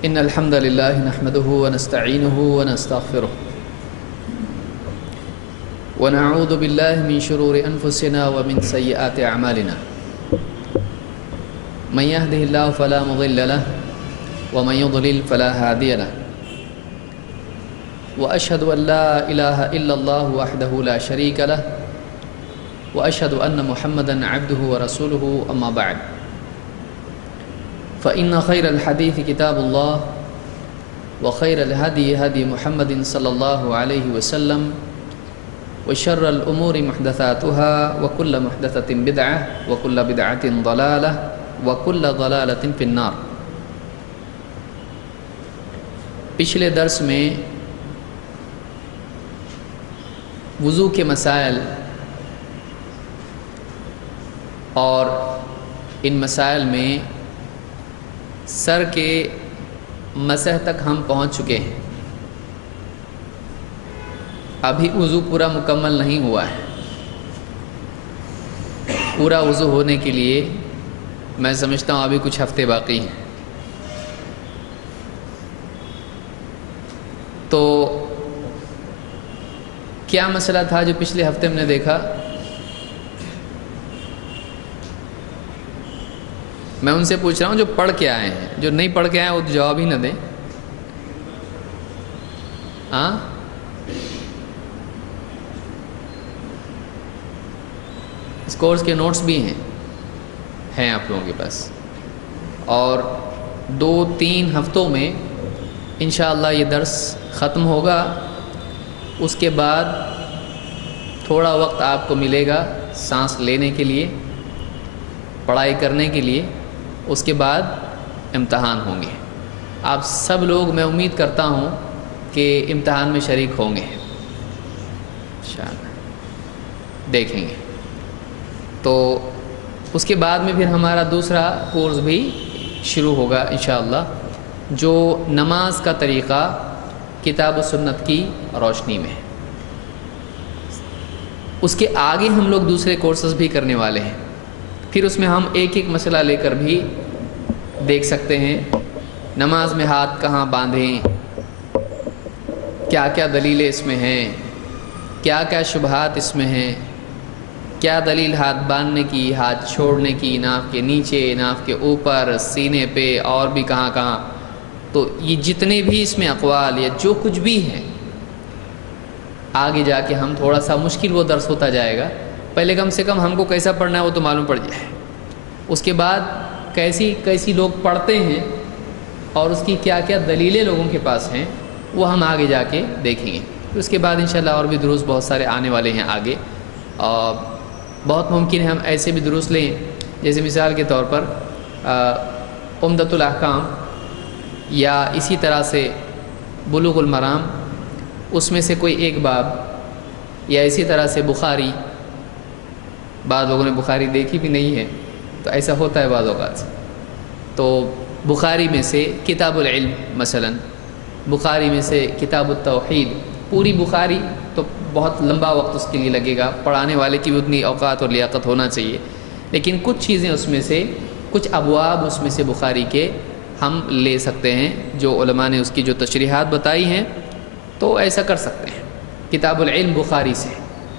إن الحمد لله نحمده ونستعينه ونستغفره ونعوذ بالله من شرور أنفسنا ومن سيئات أعمالنا من يهده الله فلا مضل له ومن يضلل فلا هادي له وأشهد أن لا إله إلا الله وحده لا شريك له وأشهد أن محمدًا عبده ورسوله أما بعد فإن خير الحديث كتاب الله وخير الهدي هدي محمد صلى الله عليه وسلم وشر الأمور محدثاتها وكل محدثة بدعة وكل بدعة ضلالة وكل ضلالة في النار۔ پچھلے درس میں وضو کے مسائل اور ان مسائل میں سر کے مسح تک ہم پہنچ چکے ہیں۔ ابھی وضو پورا مکمل نہیں ہوا ہے۔ پورا وضو ہونے کے لیے میں سمجھتا ہوں ابھی کچھ ہفتے باقی ہیں۔ تو کیا مسئلہ تھا جو پچھلے ہفتے میں نے دیکھا؟ میں ان سے پوچھ رہا ہوں جو پڑھ کے آئے ہیں، جو نہیں پڑھ کے آئے ہیں وہ جواب ہی نہ دیں۔ ہاں، اس کورس کے نوٹس بھی ہیں آپ لوگوں کے پاس، اور 2-3 ہفتوں میں انشاءاللہ یہ درس ختم ہوگا۔ اس کے بعد تھوڑا وقت آپ کو ملے گا سانس لینے کے لیے، پڑھائی کرنے کے لیے۔ اس کے بعد امتحان ہوں گے۔ آپ سب لوگ میں امید کرتا ہوں کہ امتحان میں شریک ہوں گے انشاءاللہ، دیکھیں گے۔ تو اس کے بعد میں پھر ہمارا دوسرا کورس بھی شروع ہوگا انشاءاللہ، جو نماز کا طریقہ کتاب و سنت کی روشنی میں۔ اس کے آگے ہم لوگ دوسرے کورسز بھی کرنے والے ہیں، پھر اس میں ہم ایک ایک مسئلہ لے کر بھی دیکھ سکتے ہیں۔ نماز میں ہاتھ کہاں باندھیں، کیا کیا دلیلیں اس میں ہیں، کیا کیا شبہات اس میں ہیں، کیا دلیل ہاتھ باندھنے کی، ہاتھ چھوڑنے کی، ناف کے نیچے، ناف کے اوپر، سینے پہ، اور بھی کہاں کہاں۔ تو یہ جتنے بھی اس میں اقوال یا جو کچھ بھی ہیں، آگے جا کے ہم تھوڑا سا مشکل وہ درس ہوتا جائے گا۔ پہلے کم سے کم ہم کو کیسا پڑھنا ہے وہ تو معلوم پڑ جائے، اس کے بعد کیسی لوگ پڑھتے ہیں اور اس کی کیا کیا دلیلیں لوگوں کے پاس ہیں وہ ہم آگے جا کے دیکھیں گے۔ اس کے بعد انشاءاللہ اور بھی دروس بہت سارے آنے والے ہیں آگے، اور بہت ممکن ہے ہم ایسے بھی دروس لیں، جیسے مثال کے طور پر عمدۃ الاحکام، یا اسی طرح سے بلوغ المرام، اس میں سے کوئی ایک باب، یا اسی طرح سے بخاری۔ بعض لوگوں نے بخاری دیکھی بھی نہیں ہے، تو ایسا ہوتا ہے بعض اوقات۔ تو بخاری میں سے کتاب العلم مثلا، بخاری میں سے کتاب التوحید۔ پوری بخاری تو بہت لمبا وقت اس کے لیے لگے گا، پڑھانے والے کی بھی اتنی اوقات اور لیاقت ہونا چاہیے، لیکن کچھ چیزیں اس میں سے، کچھ ابواب اس میں سے بخاری کے ہم لے سکتے ہیں، جو علماء نے اس کی جو تشریحات بتائی ہیں، تو ایسا کر سکتے ہیں کتاب العلم بخاری سے،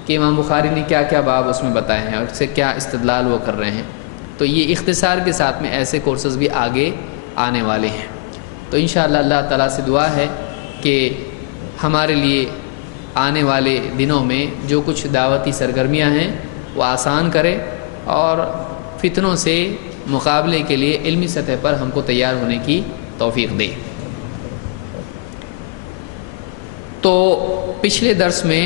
کہ امام بخاری نے کیا کیا باب اس میں بتائے ہیں اور اس سے کیا استدلال وہ کر رہے ہیں۔ تو یہ اختصار کے ساتھ میں ایسے کورسز بھی آگے آنے والے ہیں۔ تو انشاءاللہ اللہ تعالیٰ سے دعا ہے کہ ہمارے لیے آنے والے دنوں میں جو کچھ دعوتی سرگرمیاں ہیں وہ آسان کرے، اور فتنوں سے مقابلے کے لیے علمی سطح پر ہم کو تیار ہونے کی توفیق دے۔ تو پچھلے درس میں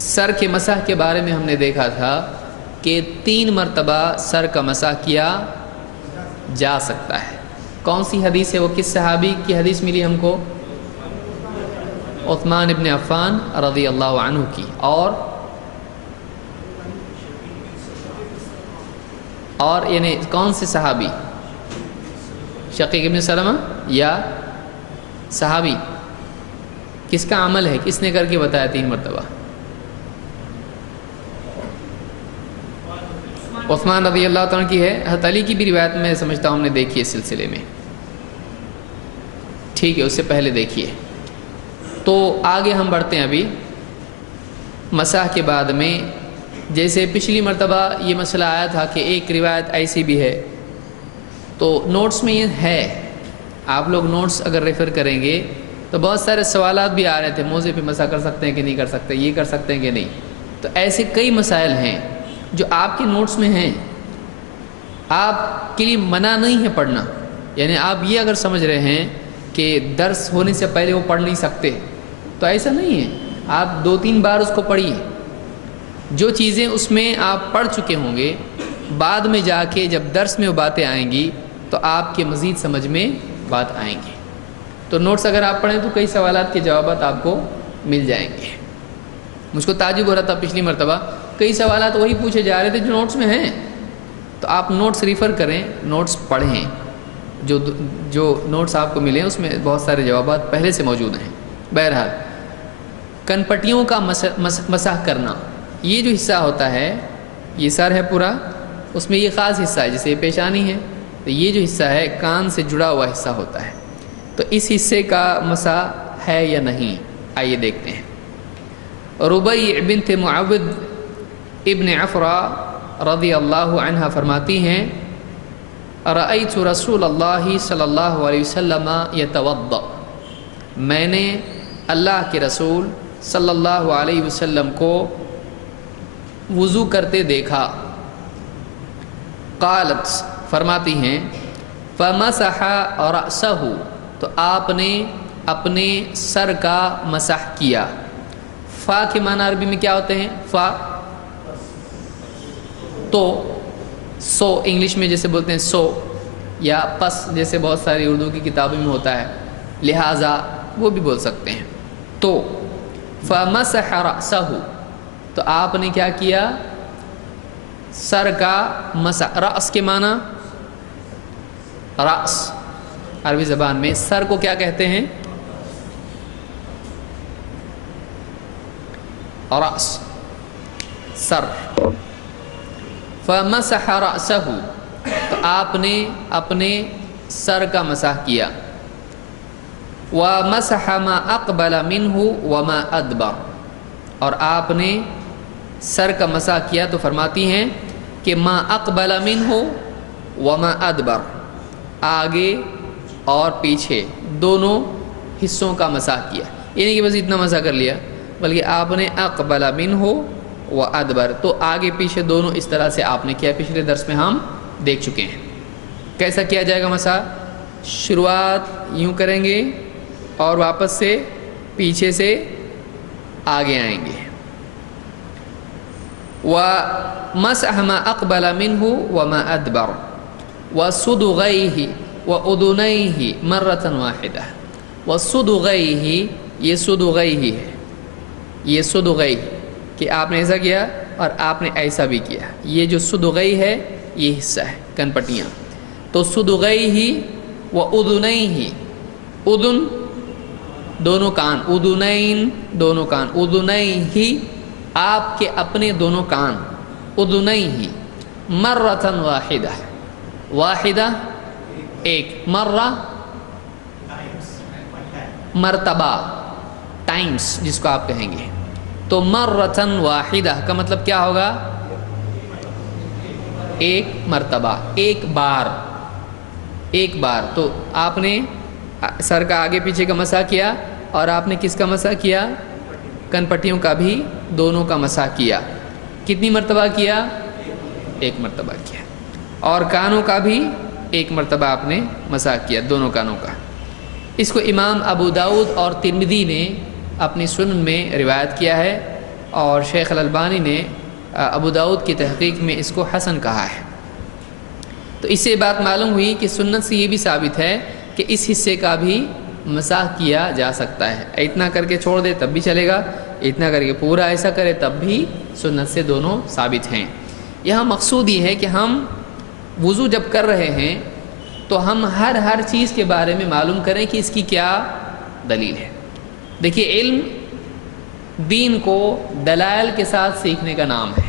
سر کے مسح کے بارے میں ہم نے دیکھا تھا کہ 3 مرتبہ سر کا مسح کیا جا سکتا ہے۔ کون سی حدیث ہے وہ؟ کس صحابی کی حدیث ملی ہم کو؟ عثمان ابن عفان رضی اللہ عنہ کی۔ اور یعنی کون سے صحابی؟ شقیق ابن سلمہ یا صحابی؟ کس کا عمل ہے، کس نے کر کے بتایا 3 مرتبہ؟ عثمان رضی اللہ عنہ کی ہے۔ حضرت علی کی بھی روایت میں سمجھتا ہوں ہم نے دیکھی اس سلسلے میں۔ ٹھیک ہے، اس سے پہلے دیکھیے تو آگے ہم بڑھتے ہیں ابھی مسح کے بعد میں. جیسے پچھلی مرتبہ یہ مسئلہ آیا تھا کہ ایک روایت ایسی بھی ہے، تو نوٹس میں یہ ہے، آپ لوگ نوٹس اگر ریفر کریں گے تو بہت سارے سوالات بھی آ رہے تھے، موزے پہ مسح کر سکتے ہیں کہ نہیں کر سکتے، یہ کر سکتے ہیں کہ نہیں. تو ایسے کئی مسائل ہیں جو آپ کے نوٹس میں ہیں، آپ کے لیے منع نہیں ہے پڑھنا. یعنی آپ یہ اگر سمجھ رہے ہیں کہ درس ہونے سے پہلے وہ پڑھ نہیں سکتے، تو ایسا نہیں ہے. آپ 2-3 بار اس کو پڑھیے، جو چیزیں اس میں آپ پڑھ چکے ہوں گے، بعد میں جا کے جب درس میں وہ باتیں آئیں گی تو آپ کے مزید سمجھ میں بات آئیں گی. تو نوٹس اگر آپ پڑھیں تو کئی سوالات کے جوابات آپ کو مل جائیں گے. مجھ کو تعجب ہو رہا تھا پچھلی مرتبہ، کئی سوالات وہی پوچھے جا رہے تھے جو نوٹس میں ہیں. تو آپ نوٹس ریفر کریں، نوٹس پڑھیں، جو نوٹس آپ کو ملیں اس میں بہت سارے جوابات پہلے سے موجود ہیں. بہرحال کن پٹیوں کا مسح کرنا، یہ جو حصہ ہوتا ہے، یہ سر ہے پورا، اس میں یہ خاص حصہ ہے، جیسے یہ پیشانی ہے، تو یہ جو حصہ ہے کان سے جڑا ہوا حصہ ہوتا ہے. تو اس حصے کا مسح ہے یا نہیں، آئیے دیکھتے ہیں. ربیع بنت معوذ ابن عفرا رضی اللہ عنہ فرماتی ہیں رأیت رسول اللہ صلی اللہ علیہ وسلم یتوضأ، میں نے اللہ کے رسول صلی اللہ علیہ وسلم کو وضو کرتے دیکھا. قالت، فرماتی ہیں فمسح رأسہ، تو آپ نے اپنے سر کا مسح کیا. فا کے معنی عربی میں کیا ہوتے ہیں؟ فا تو، سو انگلش میں جیسے بولتے ہیں سو، یا پس جیسے بہت ساری اردو کی کتابوں میں ہوتا ہے، لہٰذا وہ بھی بول سکتے ہیں. تو فمسح رأسہ، تو آپ نے کیا کیا؟ سر کا مسح. رأس کے معنی، رأس عربی زبان میں سر کو کیا کہتے ہیں؟ رأس، سر. فمسح رأسہ، تو آپ نے اپنے سر کا مسح کیا. ومسح ما اقبل منہ وما ادبر، اور آپ نے سر کا مسح کیا تو فرماتی ہیں کہ ما اقبل منہ وما ادبر، آگے اور پیچھے دونوں حصوں کا مسح کیا. یہ نہیں کہ بس اتنا مسح کر لیا، بلکہ آپ نے اقبل منہ و ادبر، تو آگے پیچھے دونوں اس طرح سے آپ نے کیا. پچھلے درس میں ہم دیکھ چکے ہیں کیسا کیا جائے گا مسح. شروعات یوں کریں گے اور واپس سے پیچھے سے آگے آئیں گے. وَمَسَحَ مَا أَقْبَلَ مِنْهُ وَمَا أَدْبَرَ وَصُدُغَيْهِ وَأُذُنَيْهِ مَرَّةً وَاحِدَةً. وَصُدُغَيْهِ، یہ صدغیہ ہے، یہ صدغیہ کہ آپ نے ایسا کیا اور آپ نے ایسا بھی کیا. یہ جو صدغیہ ہے یہ حصہ ہے کن پٹیاں. تو صدغیہ وَأُذُنَيْهِ، اذن دونوں کان، اذنین دونوں کان، اذنیہ آپ کے اپنے دونوں کان، اذنیہ. مرۃ واحدہ، واحدہ ایک، مرہ مرتبہ، ٹائمز جس کو آپ کہیں گے. تو مرۃ واحدہ کا مطلب کیا ہوگا؟ ایک مرتبہ، ایک بار، ایک بار. تو آپ نے سر کا آگے پیچھے کا مسح کیا، اور آپ نے کس کا مسح کیا؟ کن پٹیوں کا بھی دونوں کا مسح کیا. کتنی مرتبہ کیا؟ ایک مرتبہ کیا. اور کانوں کا بھی ایک مرتبہ آپ نے مسح کیا، دونوں کانوں کا. اس کو امام ابو داؤد اور ترمذی نے اپنی سنن میں روایت کیا ہے، اور شیخ الالبانی نے ابو داؤد کی تحقیق میں اس کو حسن کہا ہے. تو اس سے بات معلوم ہوئی کہ سنت سے یہ بھی ثابت ہے کہ اس حصے کا بھی مسح کیا جا سکتا ہے. اتنا کر کے چھوڑ دے تب بھی چلے گا، اتنا کر کے پورا ایسا کرے تب بھی سنت سے دونوں ثابت ہیں. یہاں مقصود یہ ہے کہ ہم وضو جب کر رہے ہیں تو ہم ہر چیز کے بارے میں معلوم کریں کہ اس کی کیا دلیل ہے. دیکھیے، علم دین کو دلائل کے ساتھ سیکھنے کا نام ہے.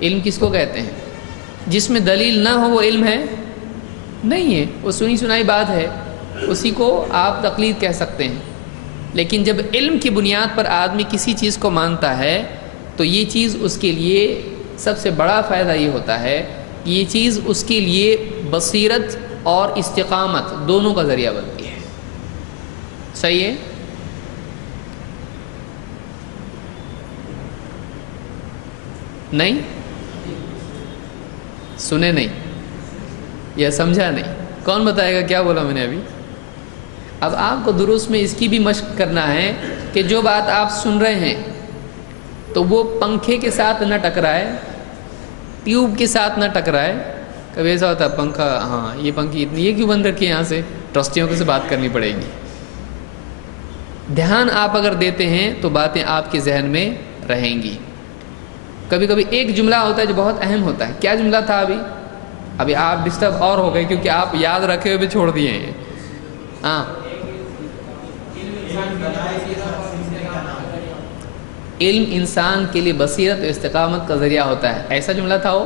علم کس کو کہتے ہیں؟ جس میں دلیل نہ ہو وہ علم ہے نہیں ہے، وہ سنی سنائی بات ہے. اسی کو آپ تقلید کہہ سکتے ہیں. لیکن جب علم کی بنیاد پر آدمی کسی چیز کو مانتا ہے تو یہ چیز اس کے لیے سب سے بڑا فائدہ یہ ہوتا ہے کہ یہ چیز اس کے لیے بصیرت اور استقامت دونوں کا ذریعہ بنتی ہے. صحیح ہے؟ نہیں سنے نہیں یا سمجھا نہیں؟ کون بتائے گا کیا بولا میں نے ابھی؟ اب آپ کو دروس میں اس کی بھی مشق کرنا ہے کہ جو بات آپ سن رہے ہیں تو وہ پنکھے کے ساتھ نہ ٹکرائے، ٹیوب کے ساتھ نہ ٹکرائے. کبھی ایسا ہوتا ہے پنکھا، ہاں یہ پنکھی اتنی یہ کیوں بند رکھی ہے، یہاں سے ٹرسٹیوں سے بات کرنی پڑے گی. دھیان آپ اگر دیتے ہیں تو باتیں آپ کے ذہن میں رہیں گی. کبھی کبھی ایک جملہ ہوتا ہے جو بہت اہم ہوتا ہے. کیا جملہ تھا ابھی آپ ڈسٹرب اور ہو گئے کیونکہ آپ یاد رکھے ہوئے بھی چھوڑ دیے ہیں. ہاں، علم انسان کے لیے بصیرت و استقامت کا ذریعہ ہوتا ہے. ایسا جملہ تھا وہ.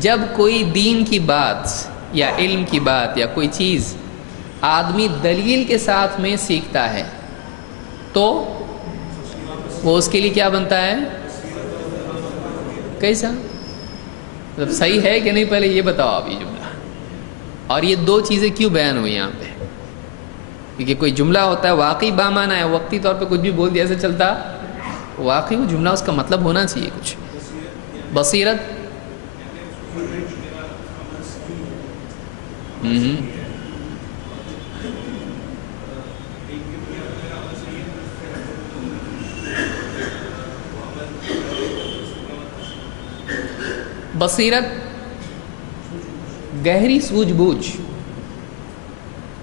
جب کوئی دین کی بات یا علم کی بات یا کوئی چیز آدمی دلیل کے ساتھ میں سیکھتا ہے تو وہ اس کے لیے کیا بنتا ہے؟ کیسا؟ مطلب صحیح ہے کہ نہیں؟ پہلے یہ بتاؤ آپ یہ جملہ. اور یہ دو چیزیں کیوں بیان ہوئی یہاں پہ؟ کیونکہ کوئی جملہ ہوتا ہے واقعی بامعنی ہے، وقتی طور پہ کچھ بھی بول دیا ایسے چلتا، واقعی وہ جملہ اس کا مطلب ہونا چاہیے کچھ. بصیرت بصیرت گہری سوجھ بوجھ.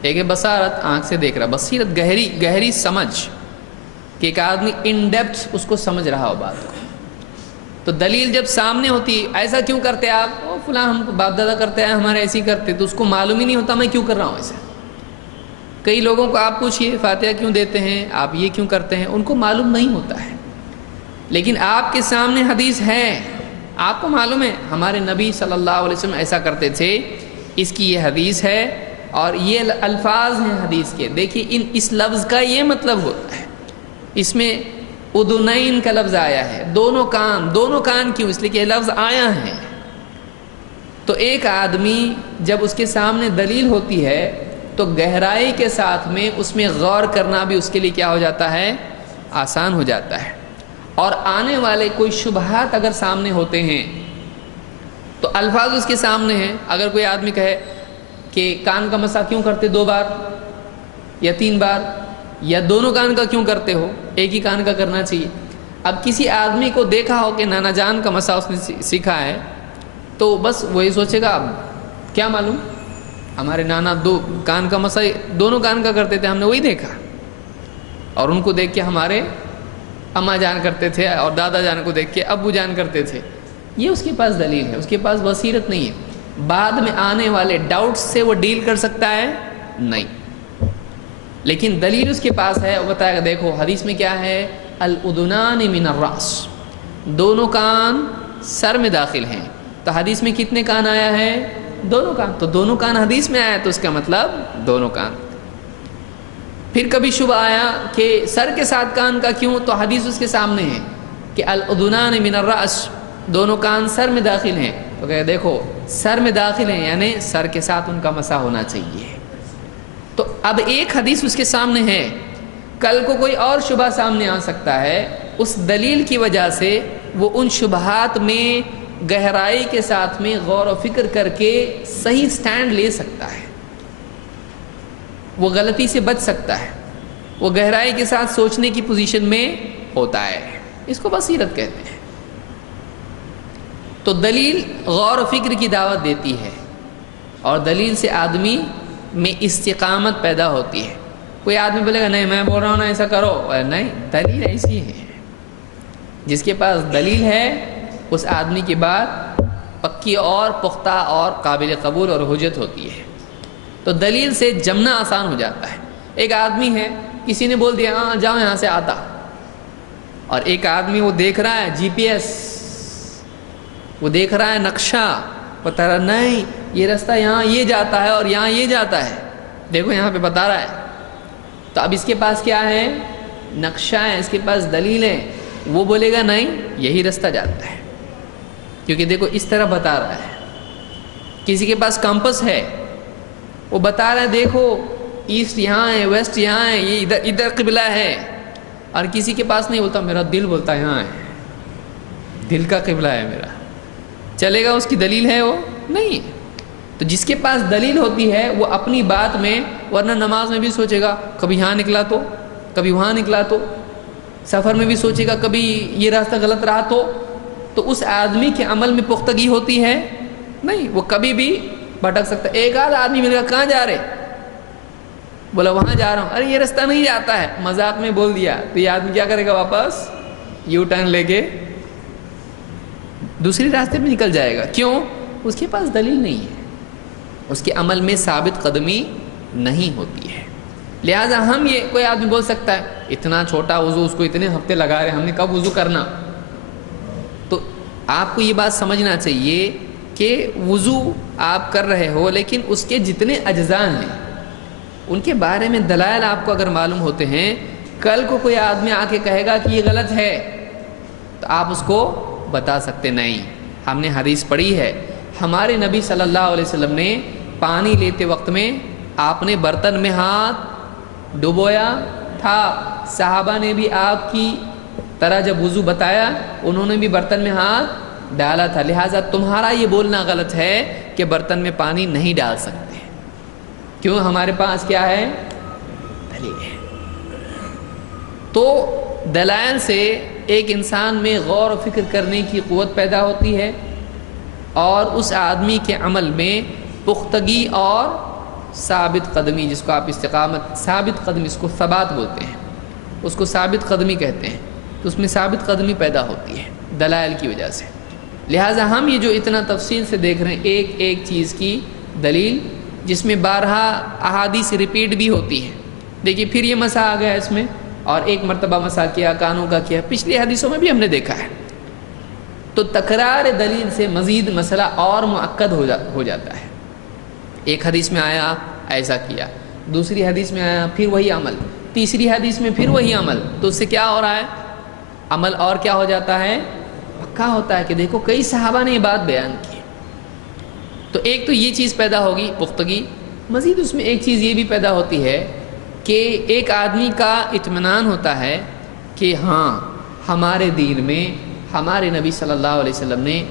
ایک ہے بصارت، آنکھ سے دیکھ رہا. بصیرت گہری سمجھ کہ ایک آدمی ان ڈیپتھ اس کو سمجھ رہا ہو بات کو. تو دلیل جب سامنے ہوتی ہے، ایسا کیوں کرتے آپ؟ او فلاں ہم باپ دادا کرتے ہیں، ہمارے ایسے ہی کرتے، تو اس کو معلوم ہی نہیں ہوتا میں کیوں کر رہا ہوں ایسا. کئی لوگوں کو آپ پوچھئے فاتحہ کیوں دیتے ہیں، آپ یہ کیوں کرتے ہیں، ان کو معلوم نہیں ہوتا ہے. لیکن آپ کے سامنے حدیث ہے، آپ کو معلوم ہے ہمارے نبی صلی اللہ علیہ وسلم ایسا کرتے تھے، اس کی یہ حدیث ہے اور یہ الفاظ ہیں حدیث کے. دیکھیے اس لفظ کا یہ مطلب ہوتا ہے. اس میں اذنین کا لفظ آیا ہے، دونوں کان کیوں؟ اس لیے کہ یہ لفظ آیا ہے. تو ایک آدمی جب اس کے سامنے دلیل ہوتی ہے تو گہرائی کے ساتھ میں اس میں غور کرنا بھی اس کے لیے کیا ہو جاتا ہے؟ آسان ہو جاتا ہے. اور آنے والے کوئی شبہات اگر سامنے ہوتے ہیں تو الفاظ اس کے سامنے ہیں. اگر کوئی آدمی کہے کہ کان کا مسح کیوں کرتے 2 بار یا 3 بار، یا دونوں کان کا کیوں کرتے ہو، ایک ہی کان کا کرنا چاہیے. اب کسی آدمی کو دیکھا ہو کہ نانا جان کا مسح اس نے سیکھا ہے تو بس وہی سوچے گا اب کیا معلوم، ہمارے نانا 2 کان کا مسح دونوں کان کا کرتے تھے، ہم نے وہی دیکھا. اور ان کو دیکھ کے ہمارے اماں جان کرتے تھے اور دادا جان کو دیکھ کے ابو جان کرتے تھے. یہ اس کے پاس دلیل ہے، اس کے پاس بصیرت نہیں ہے. بعد میں آنے والے ڈاؤٹس سے وہ ڈیل کر سکتا ہے؟ نہیں. لیکن دلیل اس کے پاس ہے. وہ بتائے گا دیکھو حدیث میں کیا ہے، الاذنان من الراس، دونوں کان سر میں داخل ہیں. تو حدیث میں کتنے کان آیا ہے؟ 2 کان. تو 2 کان حدیث میں آیا تو اس کا مطلب 2 کان. پھر کبھی شبہ آیا کہ سر کے ساتھ کان کا کیوں؟ تو حدیث اس کے سامنے ہے کہ الاذنان من الراس، 2 کان سر میں داخل ہیں. تو کہ دیکھو سر میں داخل ہیں یعنی سر کے ساتھ ان کا مسح ہونا چاہیے. تو اب ایک حدیث اس کے سامنے ہے، کل کو کوئی اور شبہ سامنے آ سکتا ہے. اس دلیل کی وجہ سے وہ ان شبہات میں گہرائی کے ساتھ میں غور و فکر کر کے صحیح سٹینڈ لے سکتا ہے، وہ غلطی سے بچ سکتا ہے، وہ گہرائی کے ساتھ سوچنے کی پوزیشن میں ہوتا ہے. اس کو بصیرت کہتے ہیں. تو دلیل غور و فکر کی دعوت دیتی ہے اور دلیل سے آدمی میں استقامت پیدا ہوتی ہے. کوئی آدمی بولے گا نہیں میں بول رہا ہوں نا ایسا کرو، نہیں، دلیل ایسی ہے. جس کے پاس دلیل ہے اس آدمی کی بات پکی اور پختہ اور قابل قبول اور حجت ہوتی ہے. تو دلیل سے جمنا آسان ہو جاتا ہے. ایک آدمی ہے، کسی نے بول دیا ہاں جاؤ یہاں سے آتا، اور ایک آدمی وہ دیکھ رہا ہے GPS، وہ دیکھ رہا ہے نقشہ، بتا رہا نہیں یہ راستہ یہاں یہ جاتا ہے اور یہاں یہ جاتا ہے، دیکھو یہاں پہ بتا رہا ہے. تو اب اس کے پاس کیا ہے؟ نقشہ ہے، اس کے پاس دلیل ہے. وہ بولے گا نہیں یہی راستہ جاتا ہے، کیونکہ دیکھو اس طرح بتا رہا ہے. کسی کے پاس کمپس ہے، وہ بتا رہا ہے دیکھو ایسٹ یہاں ہے، ویسٹ یہاں ہے، یہ ادھر ادھر قبلہ ہے. اور کسی کے پاس نہیں، بولتا میرا دل بولتا یہاں ہے، دل کا قبلہ ہے میرا. چلے گا؟ اس کی دلیل ہے وہ نہیں. تو جس کے پاس دلیل ہوتی ہے وہ اپنی بات میں، ورنہ نماز میں بھی سوچے گا کبھی یہاں نکلا تو کبھی وہاں نکلا تو، سفر میں بھی سوچے گا کبھی یہ راستہ غلط رہا تو اس آدمی کے عمل میں پختگی ہوتی ہے نہیں، وہ کبھی بھی بھٹک سکتا. ایک آدھ آدمی مل گیا کہاں جا رہے؟ بولا وہاں جا رہا ہوں. ارے یہ راستہ نہیں جاتا ہے، مذاق میں بول دیا، تو یہ آدمی کیا کرے گا؟ واپس یو ٹرن لے کے دوسری راستے پہ نکل جائے گا. کیوں؟ اس کے پاس دلیل نہیں ہے، اس کے عمل میں ثابت قدمی نہیں ہوتی ہے. لہٰذا ہم یہ کوئی آدمی بول سکتا ہے اتنا چھوٹا وضو، اس کو اتنے ہفتے لگا رہے، ہم نے کب وضو کرنا؟ تو آپ کو یہ بات سمجھنا چاہیے کہ وضو آپ کر رہے ہو، لیکن اس کے جتنے اجزاء ہیں ان کے بارے میں دلائل آپ کو اگر معلوم ہوتے ہیں، کل کو کوئی آدمی آ کے کہے گا کہ یہ غلط ہے تو آپ اس کو بتا سکتے نہیں. ہم نے حدیث پڑھی ہے، ہمارے نبی صلی اللہ علیہ وسلم نے پانی لیتے وقت میں آپ نے برتن میں ہاتھ ڈبویا تھا. صحابہ نے بھی آپ کی طرح جب وضو بتایا انہوں نے بھی برتن میں ہاتھ ڈالا تھا. لہٰذا تمہارا یہ بولنا غلط ہے کہ برتن میں پانی نہیں ڈال سکتے. کیوں؟ ہمارے پاس کیا ہے؟ دلیل ہے. تو دلائل سے ایک انسان میں غور و فکر کرنے کی قوت پیدا ہوتی ہے، اور اس آدمی کے عمل میں پختگی اور ثابت قدمی، جس کو آپ استقامت، ثابت قدمی، اس کو ثبات بولتے ہیں، اس کو ثابت قدمی کہتے ہیں. تو اس میں ثابت قدمی پیدا ہوتی ہے دلائل کی وجہ سے. لہٰذا ہم یہ جو اتنا تفصیل سے دیکھ رہے ہیں ایک ایک چیز کی دلیل، جس میں بارہا احادیث ریپیٹ بھی ہوتی ہیں. دیکھیے پھر یہ مسا آ گیا اس میں، اور ایک مرتبہ مسا کیا، کانوں کا کیا، پچھلی حدیثوں میں بھی ہم نے دیکھا ہے. تو تکرار دلیل سے مزید مسئلہ اور معقد ہو جاتا ہے. ایک حدیث میں آیا ایسا کیا، دوسری حدیث میں آیا پھر وہی عمل، تیسری حدیث میں پھر وہی عمل. تو اس سے کیا ہو رہا ہے؟ عمل اور کیا ہو جاتا ہے؟ پکا ہوتا ہے کہ دیکھو کئی صحابہ نے یہ بات بیان کی. تو ایک تو یہ چیز پیدا ہوگی پختگی. مزید اس میں ایک چیز یہ بھی پیدا ہوتی ہے کہ ایک آدمی کا اطمینان ہوتا ہے کہ ہاں ہمارے دین میں ہمارے نبی صلی اللہ علیہ وسلم نے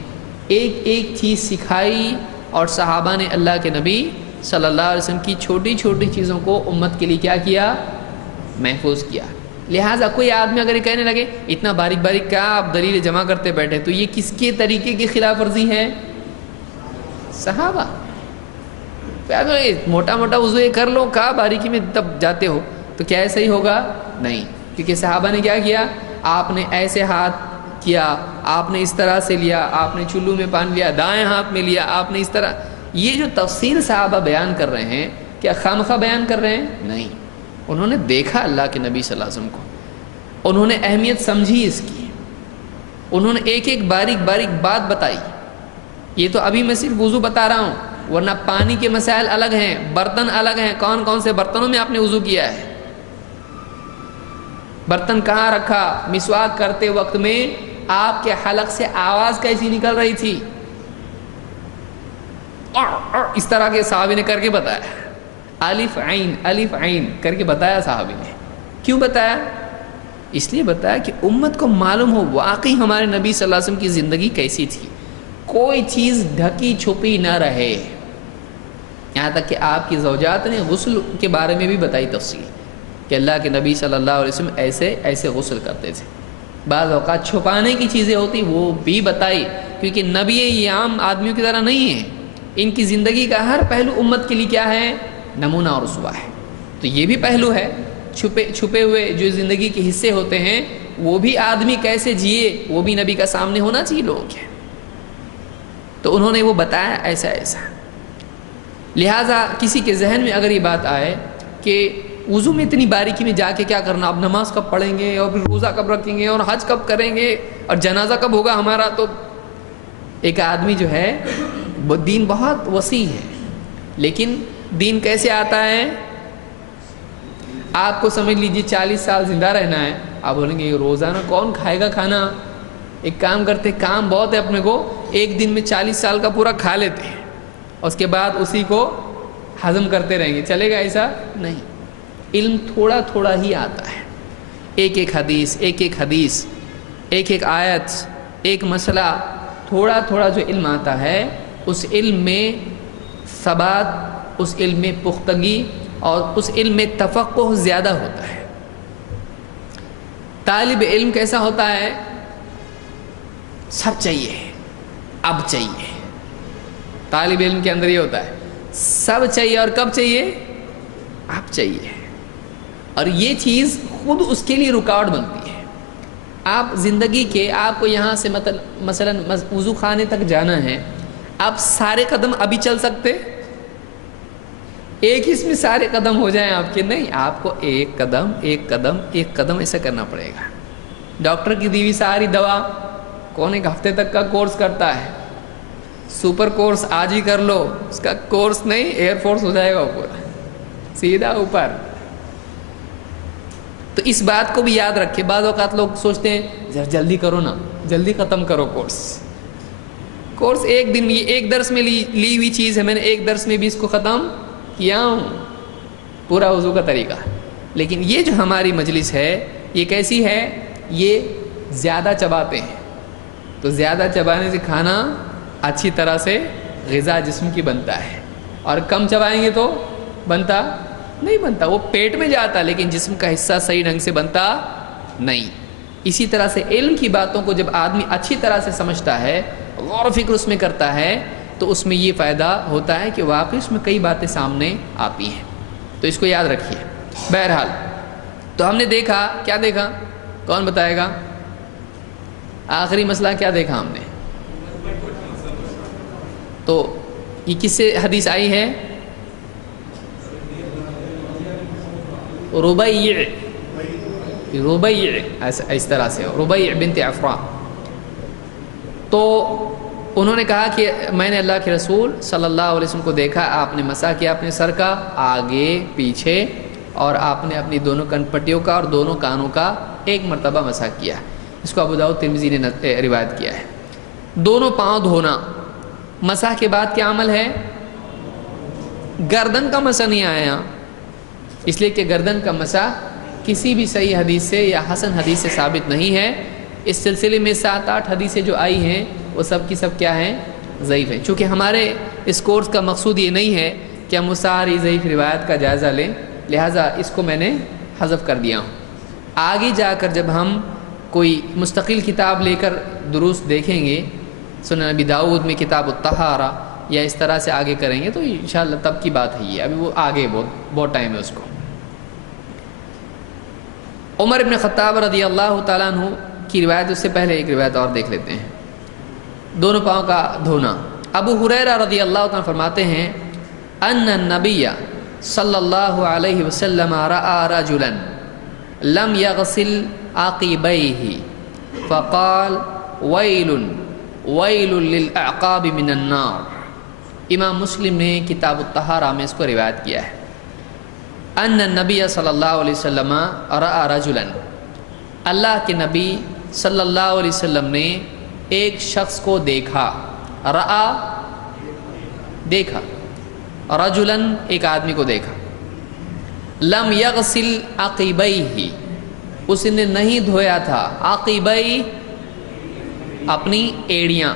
ایک ایک چیز سکھائی، اور صحابہ نے اللہ کے نبی صلی اللہ علیہ وسلم کی چھوٹی چھوٹی چیزوں کو امت کے لیے کیا کیا؟ محفوظ کیا. لہٰذا کوئی آدمی اگر یہ کہنے لگے اتنا باریک باریک کیا آپ دلیل جمع کرتے بیٹھے، تو یہ کس کے طریقے کی خلاف ورزی ہے؟ صحابہ. موٹا موٹا وضو یہ کر لو، کہا باریکی میں تب جاتے ہو، تو کیا ایسا ہی ہوگا؟ نہیں. کیونکہ صحابہ نے کیا کیا؟ آپ نے ایسے ہاتھ کیا، آپ نے اس طرح سے لیا، آپ نے چلو میں پانی لیا، دائیں ہاتھ میں لیا، آپ نے اس طرح. یہ جو تفصیل صحابہ بیان کر رہے ہیں، کیا خامخواہ بیان کر رہے ہیں؟ نہیں. انہوں نے دیکھا اللہ کے نبی صلی اللہ علیہ وسلم کو، انہوں نے اہمیت سمجھی اس کی، انہوں نے ایک ایک باریک باریک بات بتائی. یہ تو ابھی میں صرف وضو بتا رہا ہوں، ورنہ پانی کے مسائل الگ ہیں، برتن الگ ہیں. کون کون سے برتنوں میں آپ نے وضو کیا ہے، برتن کہاں رکھا، مسواک کرتے وقت میں آپ کے حلق سے آواز کیسی نکل رہی تھی، اس طرح کے صحابی نے کر کے بتایا. الف عین الف عین کر کے بتایا صحابی نے. کیوں بتایا؟ اس لیے بتایا کہ امت کو معلوم ہو واقعی ہمارے نبی صلی اللہ علیہ وسلم کی زندگی کیسی تھی، کوئی چیز ڈھکی چھپی نہ رہے. یہاں تک کہ آپ کی زوجات نے غسل کے بارے میں بھی بتائی تفصیل کہ اللہ کے نبی صلی اللہ علیہ وسلم ایسے ایسے غسل کرتے تھے. بعض اوقات چھپانے کی چیزیں ہوتی وہ بھی بتائی، کیونکہ نبی یہ عام آدمیوں کی طرح نہیں ہیں. ان کی زندگی کا ہر پہلو امت کے لیے کیا ہے؟ نمونہ اور اسوہ ہے. تو یہ بھی پہلو ہے، چھپے ہوئے جو زندگی کے حصے ہوتے ہیں وہ بھی آدمی کیسے جیے وہ بھی نبی کا سامنے ہونا چاہیے لوگوں کے. تو انہوں نے وہ بتایا ایسا ایسا. لہٰذا کسی کے ذہن میں اگر یہ بات آئے کہ وضو میں اتنی باریکی میں جا کے کیا کرنا، اب نماز کب پڑھیں گے، اور پھر روزہ کب رکھیں گے، اور حج کب کریں گے، اور جنازہ کب ہوگا ہمارا، تو ایک آدمی جو ہے وہ دین بہت وسیع ہے، لیکن دین کیسے آتا ہے؟ آپ کو سمجھ لیجیے 40 سال زندہ رہنا ہے، آپ بولیں گے روزانہ کون کھائے گا کھانا؟ ایک کام کرتے، کام بہت ہے اپنے کو، ایک دن میں 40 سال کا پورا کھا لیتے ہیں، اس کے بعد اسی کو ہضم کرتے رہیں گے، چلے گا ایسا؟ نہیں، علم تھوڑا تھوڑا ہی آتا ہے، ایک ایک حدیث، ایک ایک حدیث، ایک ایک آیت، ایک مسئلہ، تھوڑا تھوڑا جو علم آتا ہے، اس علم میں ثبات، اس علم میں پختگی اور اس علم میں تفقہ زیادہ ہوتا ہے۔ طالب علم کیسا ہوتا ہے؟ سب چاہیے، اب چاہیے، طالب علم کے اندر یہ ہوتا ہے، سب چاہیے، اور کب چاہیے؟ اب چاہیے، اور یہ چیز خود اس کے لیے رکاوٹ بنتی ہے۔ آپ زندگی کے، آپ کو یہاں سے مثلا وضو خانے تک جانا ہے، آپ سارے قدم ابھی چل سکتے؟ ایک اس میں سارے قدم ہو جائیں آپ کے؟ نہیں، آپ کو ایک قدم ایک قدم ایک قدم ایسا کرنا پڑے گا۔ ڈاکٹر کی دی ہوئی ساری دوا کون ایک ہفتے تک کا کورس کرتا ہے؟ سپر کورس آج ہی کر لو، اس کا کورس نہیں، ایئر فورس ہو جائے گا اوپر، سیدھا اوپر۔ تو اس بات کو بھی یاد رکھے، بعض اوقات لوگ سوچتے ہیں جلدی کرو نا، جلدی ختم کرو کورس ایک دن، یہ ایک درس میں لی ہوئی چیز ہے، میں نے ایک درس میں بھی اس کو ختم کیا ہوں، پورا وضو کا طریقہ۔ لیکن یہ جو ہماری مجلس ہے یہ کیسی ہے؟ یہ زیادہ چباتے ہیں، تو زیادہ چبانے سے کھانا اچھی طرح سے غذا جسم کی بنتا ہے، اور کم چبائیں گے تو بنتا نہیں، بنتا وہ پیٹ میں جاتا لیکن جسم کا حصہ صحیح ڈھنگ سے بنتا نہیں۔ اسی طرح سے علم کی باتوں کو جب آدمی اچھی طرح سے سمجھتا ہے، غور و فکر اس میں کرتا ہے، تو اس میں یہ فائدہ ہوتا ہے کہ واقعی اس میں کئی باتیں سامنے آتی ہیں، تو اس کو یاد رکھیے۔ بہرحال تو ہم نے دیکھا، کیا دیکھا؟ کون بتائے گا؟ آخری مسئلہ کیا دیکھا ہم نے؟ تو یہ کس سے حدیث آئی ہے؟ ربیع، اس طرح سے ربیع بنت عفراء۔ تو انہوں نے کہا کہ میں نے اللہ کے رسول صلی اللہ علیہ وسلم کو دیکھا، آپ نے مسح کیا اپنے سر کا آگے پیچھے، اور آپ نے اپنی دونوں کن پٹیوں کا اور دونوں کانوں کا ایک مرتبہ مسح کیا۔ اس کو ابو داؤد ترمذی نے روایت کیا ہے۔ دونوں پاؤں دھونا، مسح کے بعد کیا عمل ہے؟ گردن کا مسح نہیں آیا یہاں، اس لیے کہ گردن کا مسح کسی بھی صحیح حدیث سے یا حسن حدیث سے ثابت نہیں ہے۔ اس سلسلے میں 7-8 حدیثیں جو آئی ہیں وہ سب کی سب کیا ہیں؟ ضعیف ہیں۔ چونکہ ہمارے اس کورس کا مقصود یہ نہیں ہے کہ ہم ساری ضعیف روایت کا جائزہ لیں، لہٰذا اس کو میں نے حذف کر دیا ہوں۔ آگے جا کر جب ہم کوئی مستقل کتاب لے کر دروس دیکھیں گے، سنن نبی داؤد میں کتاب الطہارہ یا اس طرح سے آگے کریں گے، تو انشاءاللہ تب کی بات ہے یہ، ابھی وہ آگے بہت ٹائم ہے اس کو۔ عمر بن خطاب رضی اللہ تعالیٰ عنہ کی روایت، اس سے پہلے ایک روایت اور دیکھ لیتے ہیں، دونوں پاؤں کا دھونا۔ ابو ہریرہ رضی اللہ تعالیٰ فرماتے ہیں ان النبی صلی اللہ علیہ وسلم رأى رجلا لم يغسل عقبیہ فقال ویل ویل للاعقاب من النار۔ امام مسلم نے کتاب الطہارہ میں اس کو روایت کیا ہے۔ ان النبی صلی اللہ علیہ وسلم رأى رجلا، اللہ کے نبی صلی اللہ علیہ وسلم نے ایک شخص کو دیکھا، رأى دیکھا، رجلاً ایک آدمی کو دیکھا، لم یغسل عقبیہ، اس نے نہیں دھویا تھا، عقبی اپنی ایڑیاں،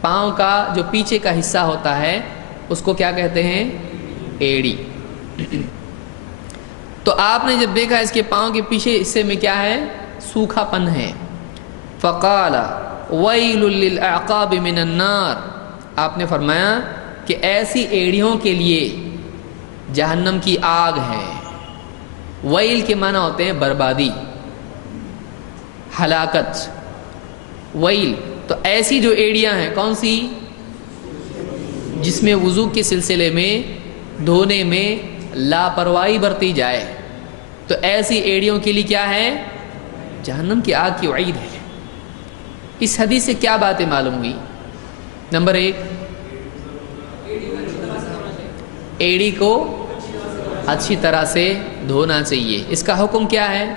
پاؤں کا جو پیچھے کا حصہ ہوتا ہے اس کو کیا کہتے ہیں؟ ایڑی۔ تو آپ نے جب دیکھا اس کے پاؤں کے پیچھے حصے میں کیا ہے؟ سوکھا پن ہے۔ فقال ویل للاعقاب من النار، آپ نے فرمایا کہ ایسی ایڑیوں کے لیے جہنم کی آگ ہے۔ ویل کے معنی ہوتے ہیں بربادی، ہلاکت، ویل۔ تو ایسی جو ایڑیاں ہیں، کون سی؟ جس میں وضو کے سلسلے میں دھونے میں لاپرواہی برتی جائے، تو ایسی ایڑیوں کے لیے کیا ہے؟ جہنم کی آگ کی وعید ہے۔ اس حدیث سے کیا باتیں معلوم ہوئی؟ نمبر 1، ایڑی کو اچھی طرح سے دھونا چاہیے۔ اس کا حکم کیا ہے؟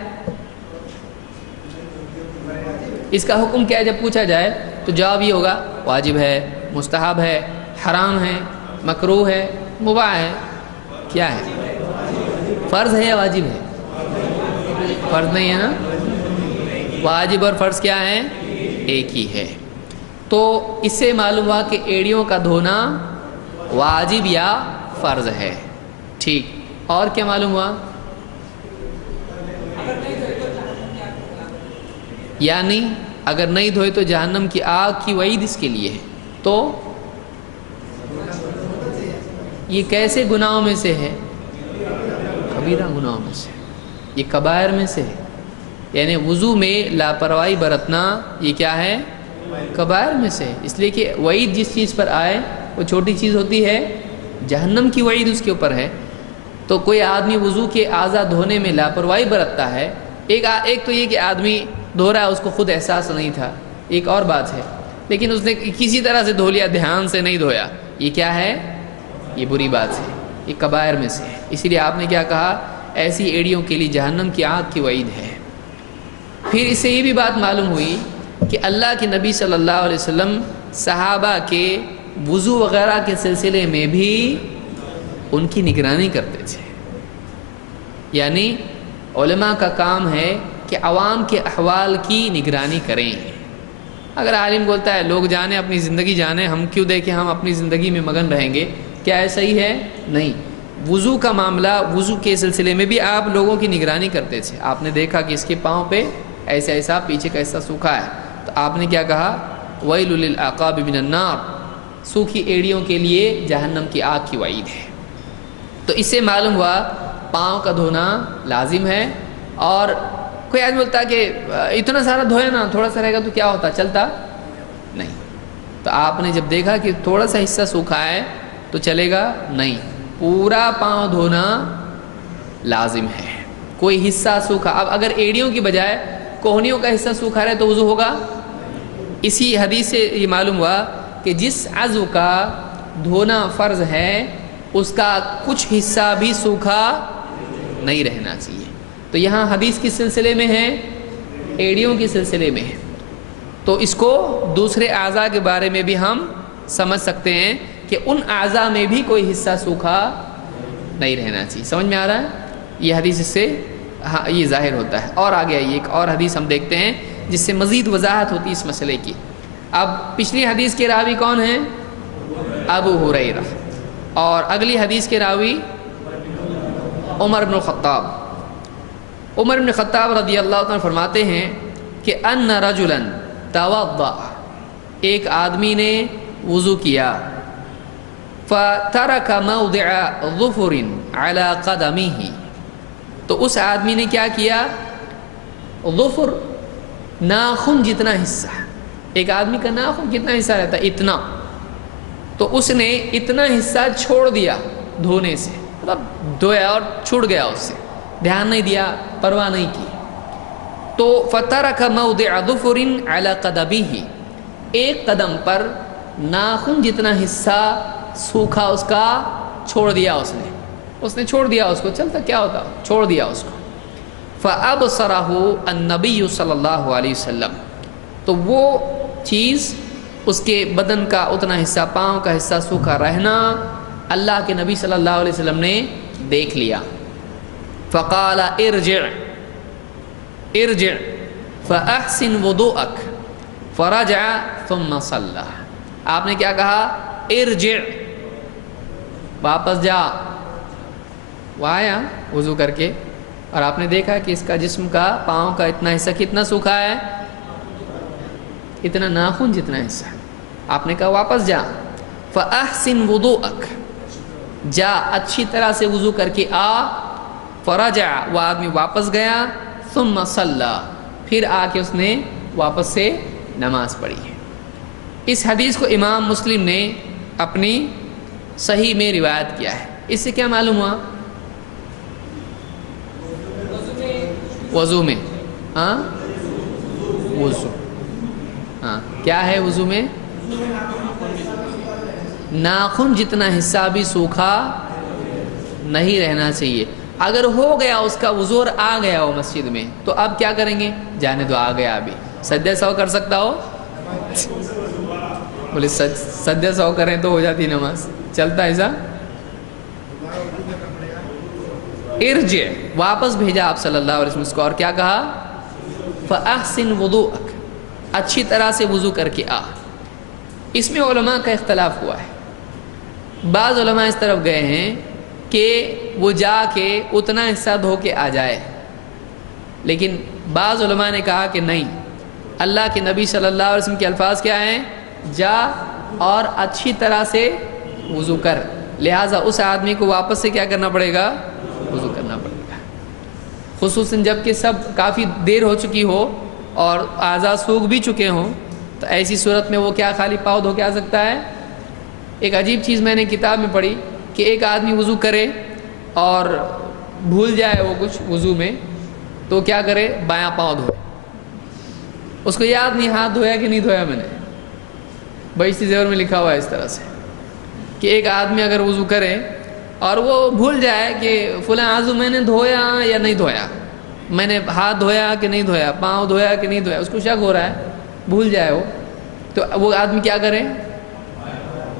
اس کا حکم کیا ہے جب پوچھا جائے تو جواب یہ ہوگا واجب ہے، مستحب ہے، حرام ہے، مکروہ ہے، مباح ہے۔ کیا ہے؟ فرض ہے یا واجب ہے؟ فرض نہیں ہے نا، واجب اور فرض کیا ہے؟ ایک ہی ہے۔ تو اس سے معلوم ہوا کہ ایڑیوں کا دھونا واجب یا فرض ہے۔ ٹھیک، اور کیا معلوم ہوا؟ یعنی اگر نہیں دھوئے تو جہنم کی آگ کی وعید اس کے لیے ہے۔ تو یہ کیسے گناہوں میں سے ہے؟ کبیرہ گناہوں میں سے، یہ کبائر میں سے ہے۔ یعنی وضو میں لاپرواہی برتنا یہ کیا ہے؟ کبائر میں سے، اس لیے کہ وعید جس چیز پر آئے وہ چھوٹی چیز ہوتی ہے، جہنم کی وعید اس کے اوپر ہے۔ تو کوئی آدمی وضو کے اعضاء دھونے میں لاپرواہی برتتا ہے، ایک تو یہ کہ آدمی دھو رہا ہے اس کو خود احساس نہیں تھا، ایک اور بات ہے، لیکن اس نے کسی طرح سے دھو لیا، دھیان سے نہیں دھویا، یہ کیا ہے؟ یہ بری بات ہے، یہ کبائر میں سے ہے۔ اسی لیے آپ نے کیا کہا؟ ایسی ایڑیوں کے لیے جہنم کی آگ کی وعید ہے۔ پھر اس سے یہ بھی بات معلوم ہوئی کہ اللہ کے نبی صلی اللہ علیہ وسلم صحابہ کے وضو وغیرہ کے سلسلے میں بھی ان کی نگرانی کرتے تھے۔ یعنی علماء کا کام ہے کہ عوام کے احوال کی نگرانی کریں۔ اگر عالم بولتا ہے لوگ جانیں، اپنی زندگی جانیں، ہم کیوں دیکھیں، ہم اپنی زندگی میں مگن رہیں گے، کیا ایسا ہی ہے؟ نہیں۔ وضو کا معاملہ، وضو کے سلسلے میں بھی آپ لوگوں کی نگرانی کرتے تھے۔ آپ نے دیکھا کہ اس کے پاؤں پہ ایسا ایسا، پیچھے کا ایسا سوکھا ہے، تو آپ نے کیا کہا؟ ویل للعقاب من النار، سوکھی ایڑیوں کے لیے جہنم کی آگ کی وعید ہے۔ تو اس سے معلوم ہوا پاؤں کا دھونا لازم ہے۔ اور کوئی آدمی بولتا ہے کہ اتنا سارا دھویا نا، تھوڑا سا رہے گا تو کیا ہوتا؟ چلتا نہیں۔ تو آپ نے جب دیکھا کہ تھوڑا سا حصہ سوکھا ہے تو چلے گا نہیں، پورا پاؤں دھونا لازم ہے۔ کوئی حصہ سوکھا، اب اگر ایڑیوں کی بجائے کوہنیوں کا حصہ سوکھا رہے تو وضو ہوگا؟ اسی حدیث سے یہ معلوم ہوا کہ جس عضو کا دھونا فرض ہے اس کا کچھ حصہ بھی سوکھا نہیں رہنا چاہیے۔ تو یہاں حدیث کس سلسلے میں ہے؟ ایڑیوں کے سلسلے میں ہے۔ تو اس کو دوسرے اعضاء کے بارے میں بھی ہم سمجھ سکتے ہیں کہ ان اعضاء میں بھی کوئی حصہ سوکھا نہیں رہنا چاہیے۔ سمجھ میں آ رہا ہے؟ یہ حدیث اس سے ہاں یہ ظاہر ہوتا ہے۔ اور آگے آئیے ایک اور حدیث ہم دیکھتے ہیں جس سے مزید وضاحت ہوتی ہے اس مسئلے کی۔ اب پچھلی حدیث کے راوی کون ہیں؟ ابو ہریرہ، اور اگلی حدیث کے راوی عمر بن الخطاب۔ عمر بن خطاب رضی اللہ عنہ فرماتے ہیں کہ ان رجلا توضأ، ایک آدمی نے وضو کیا، فترک موضع ظفر علی قدمہ، تو اس آدمی نے کیا کیا؟ ظفر ناخن جتنا حصہ، ایک آدمی کا ناخن کتنا حصہ رہتا ہے؟ اتنا، تو اس نے اتنا حصہ چھوڑ دیا دھونے سے، مطلب دھویا اور چھوڑ گیا، اس سے دھیان نہیں دیا، پرواہ نہیں کی۔ تو فترک موضع ظفر علی قدمہ، ایک قدم پر ناخن جتنا حصہ سوکھا اس کا چھوڑ دیا، اس نے چھوڑ دیا، اس کو چلتا کیا ہوتا، چھوڑ دیا اس کو۔ فَأَبْصَرَهُ النَّبِيُّ صلی اللہ علیہ وسلم، تو وہ چیز اس کے بدن کا اتنا حصہ، پاؤں کا حصہ سوکھا رہنا اللہ کے نبی صلی اللہ علیہ وسلم نے دیکھ لیا۔ فقال ارجع ارجع فاحسن وضوءك، فرجع ثم صلى، آپ نے کیا کہا؟ ارجع، واپس جا۔ وہ آیا وضو کر کے اور آپ نے دیکھا کہ اس کا جسم کا، پاؤں کا اتنا حصہ کتنا سوکھا ہے؟ اتنا ناخن جتنا حصہ۔ آپ نے کہا واپس جا، فاحسن وضوءك، جا اچھی طرح سے وضو کر کے آ۔ فرجع، وہ آدمی واپس گیا، ثم صلی، پھر آ کے اس نے واپس سے نماز پڑھی ہے۔ اس حدیث کو امام مسلم نے اپنی صحیح میں روایت کیا ہے۔ اس سے کیا معلوم ہوا؟ وضو میں، ہاں وضو، ہاں کیا ہے وضو میں؟ ناخن جتنا حصہ بھی سوکھا نہیں رہنا چاہیے. اگر ہو گیا اس کا وضو اور آ گیا ہو مسجد میں تو اب کیا کریں گے؟ جانے دو، آ گیا ابھی. سجدہ سہو کر سکتا ہو؟ بولے سجدہ سہو کریں تو ہو جاتی نماز. چلتا ایسا؟ ارجع، واپس بھیجا آپ صلی اللہ علیہ وسلم اس کو، اور کیا کہا؟ فَأَحْسِنْ وُضُوءَكَ، اچھی طرح سے وضو کر کے آ. اس میں علماء کا اختلاف ہوا ہے. بعض علماء اس طرف گئے ہیں کہ وہ جا کے اتنا حصہ دھو کے آ جائے، لیکن بعض علماء نے کہا کہ نہیں، اللہ کے نبی صلی اللہ علیہ وسلم کے الفاظ کیا ہیں؟ جا اور اچھی طرح سے وضو کر. لہٰذا اس آدمی کو واپس سے کیا کرنا پڑے گا؟ وضو کرنا پڑے گا. خصوصاً جب کہ سب کافی دیر ہو چکی ہو اور اعضاء سوکھ بھی چکے ہوں، تو ایسی صورت میں وہ کیا خالی پاؤں دھو کے آ سکتا ہے؟ ایک عجیب چیز میں نے کتاب میں پڑھی کہ ایک آدمی وضو کرے اور بھول جائے وہ کچھ وضو میں، تو کیا کرے؟ بایاں پاؤں دھوئے. اس کو یاد نہیں ہاتھ دھویا کہ نہیں دھویا. میں نے بہشتی زیور میں لکھا ہوا ہے اس طرح سے کہ ایک آدمی اگر وضو کرے اور وہ بھول جائے کہ فلاں عضو میں نے دھویا یا نہیں دھویا، میں نے ہاتھ دھویا کہ نہیں دھویا، پاؤں دھویا کہ نہیں دھویا، اس کو شک ہو رہا ہے، بھول جائے وہ، تو وہ آدمی کیا کرے؟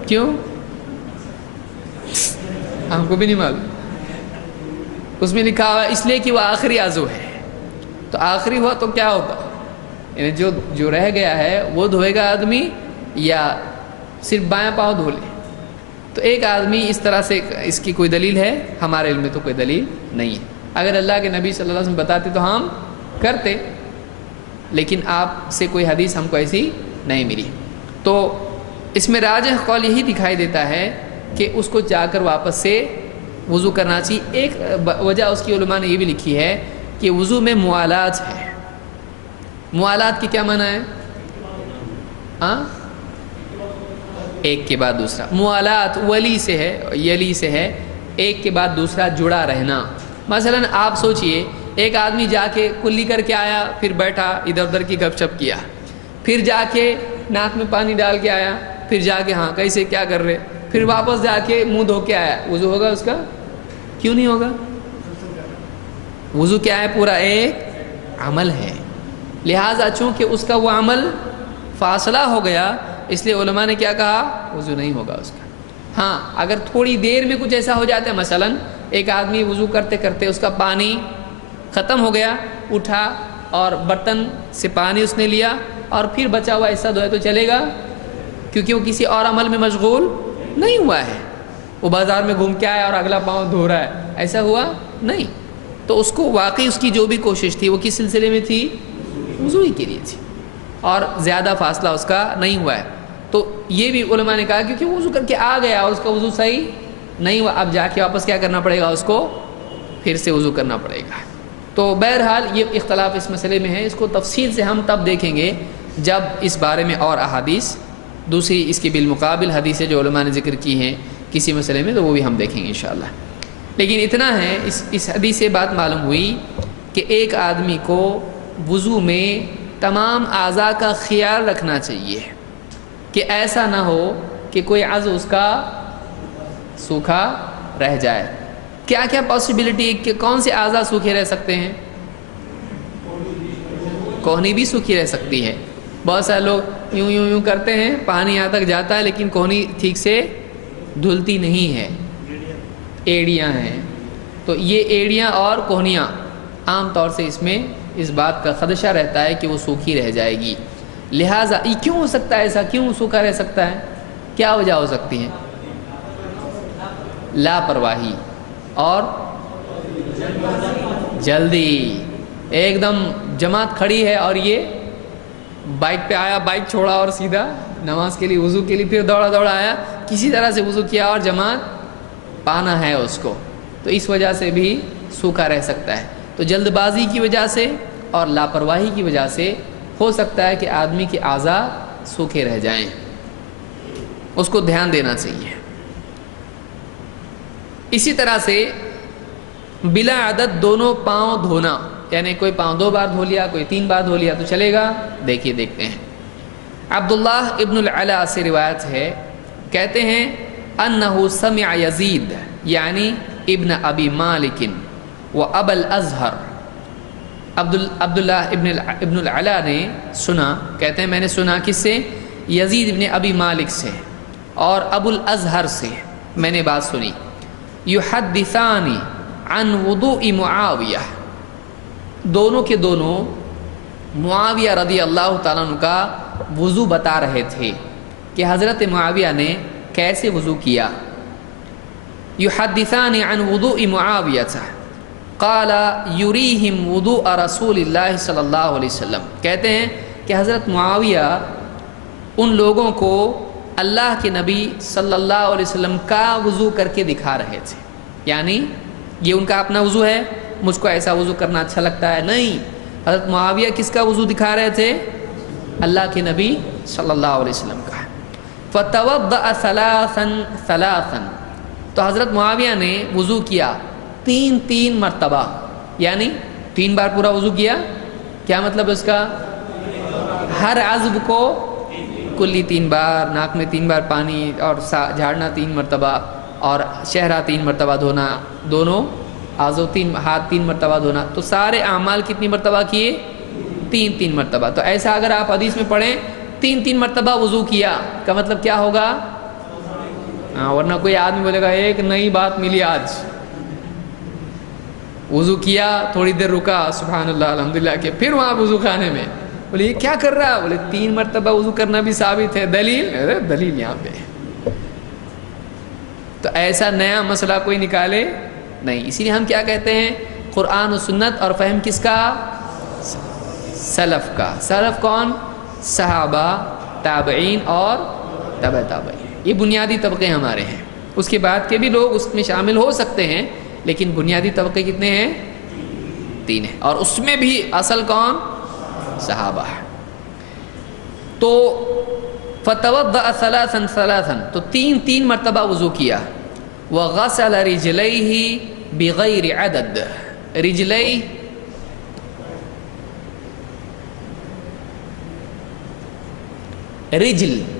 کیوں؟ ہم کو بھی نہیں معلوم. اس میں لکھا ہوا اس لیے کہ وہ آخری عضو ہے. تو آخری ہوا تو کیا ہوتا؟ یعنی جو رہ گیا ہے وہ دھوئے گا آدمی یا صرف بایاں پاؤں دھو لے؟ تو ایک آدمی اس طرح سے، اس کی کوئی دلیل ہے؟ ہمارے علم میں تو کوئی دلیل نہیں ہے. اگر اللہ کے نبی صلی اللہ علیہ وسلم بتاتے تو ہم کرتے، لیکن آپ سے کوئی حدیث ہم کو ایسی نہیں ملی. تو اس میں راجح قول یہی دکھائی دیتا ہے کہ اس کو جا کر واپس سے وضو کرنا چاہیے. ایک وجہ اس کی علماء نے یہ بھی لکھی ہے کہ وضو میں موالات ہے. موالات کی کیا معنی ہے؟ ایک کے بعد دوسرا. موالات ولی سے ہے، یلی سے ہے، ایک کے بعد دوسرا جڑا رہنا. مثلا آپ سوچئے ایک آدمی جا کے کلی کر کے آیا، پھر بیٹھا ادھر ادھر کی گپ شپ کیا، پھر جا کے ناک میں پانی ڈال کے آیا، پھر جا کے ہاں کیسے کیا کر رہے، پھر واپس جا کے منہ دھو کے آیا. وضو ہوگا اس کا؟ کیوں نہیں ہوگا؟ وضو کیا ہے؟ پورا ایک عمل ہے. لہٰذا چونکہ اس کا وہ عمل فاصلہ ہو گیا، اس لیے علماء نے کیا کہا؟ وضو نہیں ہوگا اس کا. ہاں اگر تھوڑی دیر میں کچھ ایسا ہو جاتا ہے، مثلا ایک آدمی وضو کرتے کرتے اس کا پانی ختم ہو گیا، اٹھا اور برتن سے پانی اس نے لیا اور پھر بچا ہوا ایسا دھویا تو چلے گا؟ کیونکہ وہ کسی اور عمل میں مشغول نہیں ہوا ہے. وہ بازار میں گھوم کے آیا اور اگلا پاؤں دھو رہا ہے، ایسا ہوا نہیں. تو اس کو واقعی اس کی جو بھی کوشش تھی وہ کس سلسلے میں تھی؟ وضو ہی کے لیے تھی، اور زیادہ فاصلہ اس کا نہیں ہوا ہے. تو یہ بھی علماء نے کہا کیونکہ وضو کر کے آ گیا اور اس کا وضو صحیح نہیں ہوا، اب جا کے واپس کیا کرنا پڑے گا؟ اس کو پھر سے وضو کرنا پڑے گا. تو بہرحال یہ اختلاف اس مسئلے میں ہے. اس کو تفصیل سے ہم تب دیکھیں گے جب اس بارے میں اور احادیث دوسری اس کی بالمقابل حدیثیں جو علماء نے ذکر کی ہیں کسی مسئلے میں، تو وہ بھی ہم دیکھیں گے انشاءاللہ. لیکن اتنا ہے اس حدیث سے بات معلوم ہوئی کہ ایک آدمی کو وضو میں تمام اعضاء کا خیال رکھنا چاہیے کہ ایسا نہ ہو کہ کوئی عضو اس کا سوکھا رہ جائے. کیا کیا پاسبلٹی کہ کون سے اعضاء سوکھے رہ سکتے ہیں؟ کوہنی بھی سوکھی رہ سکتی ہے. بہت سارے لوگ یوں یوں یوں کرتے ہیں، پانی یہاں تک جاتا ہے لیکن کوہنی ٹھیک سے دھلتی نہیں ہے. ایڑیاں ہیں، تو یہ ایڑیاں اور کوہنیاں عام طور سے اس میں اس بات کا خدشہ رہتا ہے کہ وہ سوکھی رہ جائے گی. لہٰذا یہ کیوں ہو سکتا ہے؟ ایسا کیوں سوکھا رہ سکتا ہے؟ کیا وجہ ہو سکتی ہے؟ لاپرواہی اور جلدی. ایک دم جماعت کھڑی ہے اور یہ بائک پہ آیا، بائک چھوڑا اور سیدھا نماز کے لیے وضو کے لیے پھر دوڑا دوڑا آیا، کسی طرح سے وضو کیا اور جماعت پانا ہے اس کو، تو اس وجہ سے بھی سوکھا رہ سکتا ہے. تو جلد بازی کی وجہ سے اور لاپرواہی کی وجہ سے ہو سکتا ہے کہ آدمی کے اعضاء سوکھے رہ جائیں. اس کو دھیان دینا چاہیے. اسی طرح سے بلا عدد دونوں پاؤں دھونا، یعنی کوئی پاؤں 2 بار دھو لیا، کوئی 3 بار دھو لیا تو چلے گا؟ دیکھیے دیکھتے ہیں. عبداللہ ابن العلا سے روایت ہے، کہتے ہیں انہو سمع یزید یعنی ابن ابی مالک و ابا الازہر، عبداللہ ابن العلا نے سنا، کہتے ہیں میں نے سنا کس سے؟ یزید ابن ابی مالک سے اور ابو الازہر سے میں نے بات سنی، یحدثان عن وضوء معاویہ، دونوں کے دونوں معاویہ رضی اللہ تعالیٰ عنہ کا وضو بتا رہے تھے کہ حضرت معاویہ نے کیسے وضو کیا۔ یحدثان عن وضوء معاویہ قال یریہم وضوء رسول اللہ صلی اللہ علیہ وسلم، کہتے ہیں کہ حضرت معاویہ ان لوگوں کو اللہ کے نبی صلی اللہ علیہ وسلم کا وضو کر کے دکھا رہے تھے، یعنی یہ ان کا اپنا وضو ہے، مجھ کو ایسا وضو کرنا اچھا لگتا ہے، نہیں، حضرت معاویہ کس کا وضو دکھا رہے تھے؟ اللہ کے نبی صلی اللہ علیہ وسلم کا۔ فتوضأ ثلاثا، تو حضرت معاویہ نے وضو کیا تین مرتبہ، یعنی 3 بار پورا وضو کیا۔ کیا مطلب اس کا؟ ہر عضو کو کلی 3 بار، ناک میں 3 بار پانی اور جھاڑنا 3 مرتبہ، اور چہرہ 3 مرتبہ دھونا، دونوں اعضاء ہاتھ 3 مرتبہ دھونا، تو سارے اعمال کتنی مرتبہ کیے؟ 3 مرتبہ۔ تو ایسا اگر آپ حدیث میں پڑھیں 3 مرتبہ وضو کیا کا مطلب کیا ہوگا؟ ورنہ کوئی آدمی بولے گا ایک نئی بات ملی آج، وضو کیا تھوڑی دیر رکا سبحان اللہ الحمدللہ کہ پھر وہاں وضو خانے میں، بولے یہ کیا کر رہا ہے؟ بولے 3 مرتبہ وضو کرنا بھی ثابت ہے، دلیل؟ دلیل یہاں پہ۔ تو ایسا نیا مسئلہ کوئی نکالے نہیں، اسی لیے ہم کیا کہتے ہیں؟ قرآن و سنت اور فہم کس کا؟ سلف کا۔ سلف کون؟ صحابہ، تابعین اور تبع تابعین، یہ بنیادی طبقے ہمارے ہیں۔ اس کے بعد کے بھی لوگ اس میں شامل ہو سکتے ہیں، لیکن بنیادی طبقے کتنے ہیں؟ 3 ہیں، اور اس میں بھی اصل کون؟ صحابہ۔ تو فتوضأ ثلاثا، تو 3 مرتبہ وضو کیا۔ وغسل رجلیہ بغیر عدد، رجلی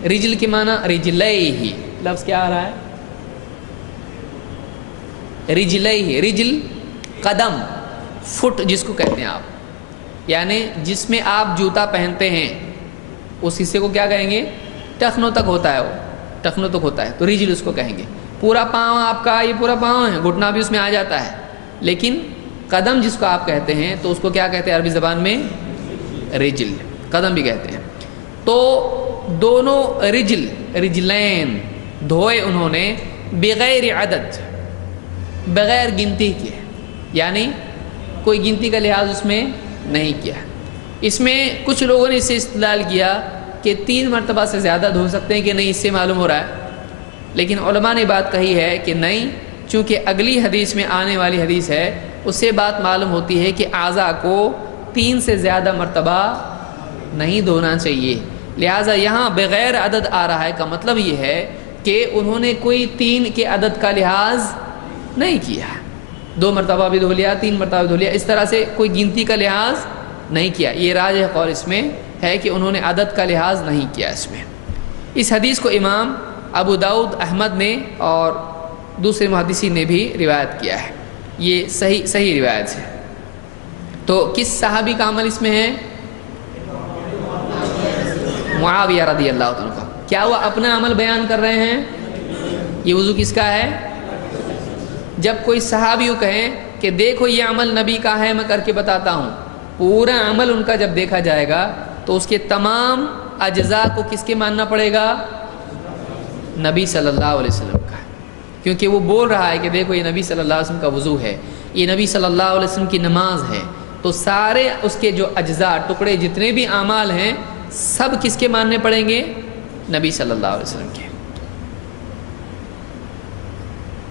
رجل کے معنی رجلیہ، لفظ کیا آ رہا ہے؟ رجلیہ، رجل قدم، فٹ جس کو کہتے ہیں آپ، یعنی جس میں آپ جوتا پہنتے ہیں اس حصے کو کیا کہیں گے؟ ٹخنوں تک ہوتا ہے، وہ ٹخنوں تک ہوتا ہے تو رجل اس کو کہیں گے۔ پورا پاؤں آپ کا، یہ پورا پاؤں ہے، گھٹنا بھی اس میں آ جاتا ہے، لیکن قدم جس کو آپ کہتے ہیں تو اس کو کیا کہتے ہیں عربی زبان میں؟ رجل، قدم بھی کہتے ہیں۔ تو دونوں رجلین دھوئے انہوں نے بغیر عدد، بغیر گنتی کے، یعنی کوئی گنتی کا لحاظ اس میں نہیں کیا۔ اس میں کچھ لوگوں نے اس سے استدلال کیا کہ 3 مرتبہ سے زیادہ دھو سکتے ہیں کہ نہیں، اس سے معلوم ہو رہا ہے، لیکن علماء نے بات کہی ہے کہ نہیں، چونکہ اگلی حدیث میں آنے والی حدیث ہے اس سے بات معلوم ہوتی ہے کہ اعضاء کو 3 سے زیادہ مرتبہ نہیں دھونا چاہیے، لہٰذا یہاں بغیر عدد آ رہا ہے کا مطلب یہ ہے کہ انہوں نے کوئی 3 کے عدد کا لحاظ نہیں کیا، 2 مرتبہ بھی دھو لیا، 3 مرتبہ بھی دھو لیا، اس طرح سے کوئی گنتی کا لحاظ نہیں کیا۔ یہ راجح قول اس میں ہے کہ انہوں نے عدد کا لحاظ نہیں کیا اس میں۔ اس حدیث کو امام ابو داؤد، احمد نے اور دوسرے محدثین نے بھی روایت کیا ہے، یہ صحیح روایت ہے۔ تو کس صحابی کا عمل اس میں ہے؟ معاویہ رضی اللہ عنہ کا۔ کیا وہ اپنا عمل بیان کر رہے ہیں؟ یہ وضو کس کا ہے؟ جب کوئی صحابی یوں کہیں کہ دیکھو یہ عمل نبی کا ہے، میں کر کے بتاتا ہوں، پورا عمل ان کا جب دیکھا جائے گا تو اس کے تمام اجزاء کو کس کے ماننا پڑے گا؟ نبی صلی اللہ علیہ وسلم کا، کیونکہ وہ بول رہا ہے کہ دیکھو یہ نبی صلی اللہ علیہ وسلم کا وضو ہے، یہ نبی صلی اللہ علیہ وسلم کی نماز ہے، تو سارے اس کے جو اجزاء، ٹکڑے، جتنے بھی اعمال ہیں سب کس کے ماننے پڑیں گے؟ نبی صلی اللہ علیہ وسلم کے۔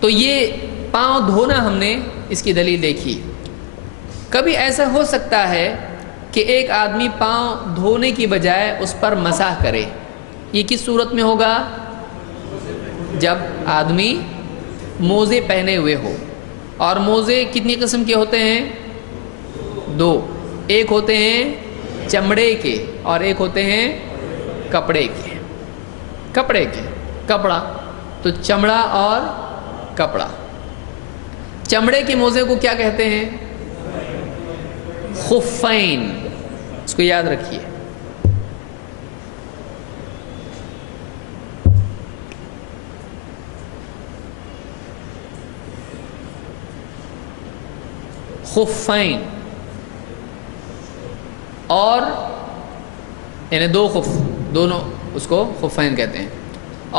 تو یہ پاؤں دھونا ہم نے اس کی دلیل دیکھی۔ کبھی ایسا ہو سکتا ہے کہ ایک آدمی پاؤں دھونے کی بجائے اس پر مسح کرے، یہ کس صورت میں ہوگا؟ جب آدمی موزے پہنے ہوئے ہو، اور موزے کتنی قسم کے ہوتے ہیں؟ 2، ایک ہوتے ہیں چمڑے کے اور ایک ہوتے ہیں کپڑے کے۔ کپڑا تو چمڑا اور کپڑا، چمڑے کے موزے کو کیا کہتے ہیں؟ خفین. اس کو یاد رکھیے. خفین، اور یعنی دو خف، دونوں اس کو خفین کہتے ہیں.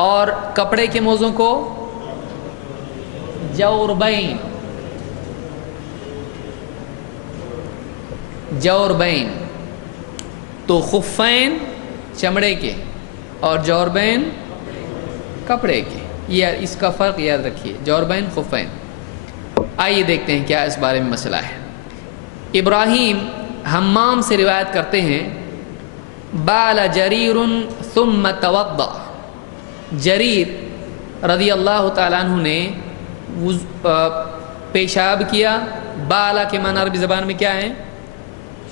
اور کپڑے کے موزوں کو جوربین. جوربین. تو خفین چمڑے کے اور جوربین کپڑے کے. یہ اس کا فرق یاد رکھیے، جوربین خفین. آئیے دیکھتے ہیں کیا اس بارے میں مسئلہ ہے. ابراہیم حمام سے روایت کرتے ہیں بال جریر ثم توضأ. جریر رضی اللہ تعالیٰ عنہ نے پیشاب کیا. بالا کے معنی عربی زبان میں کیا ہے؟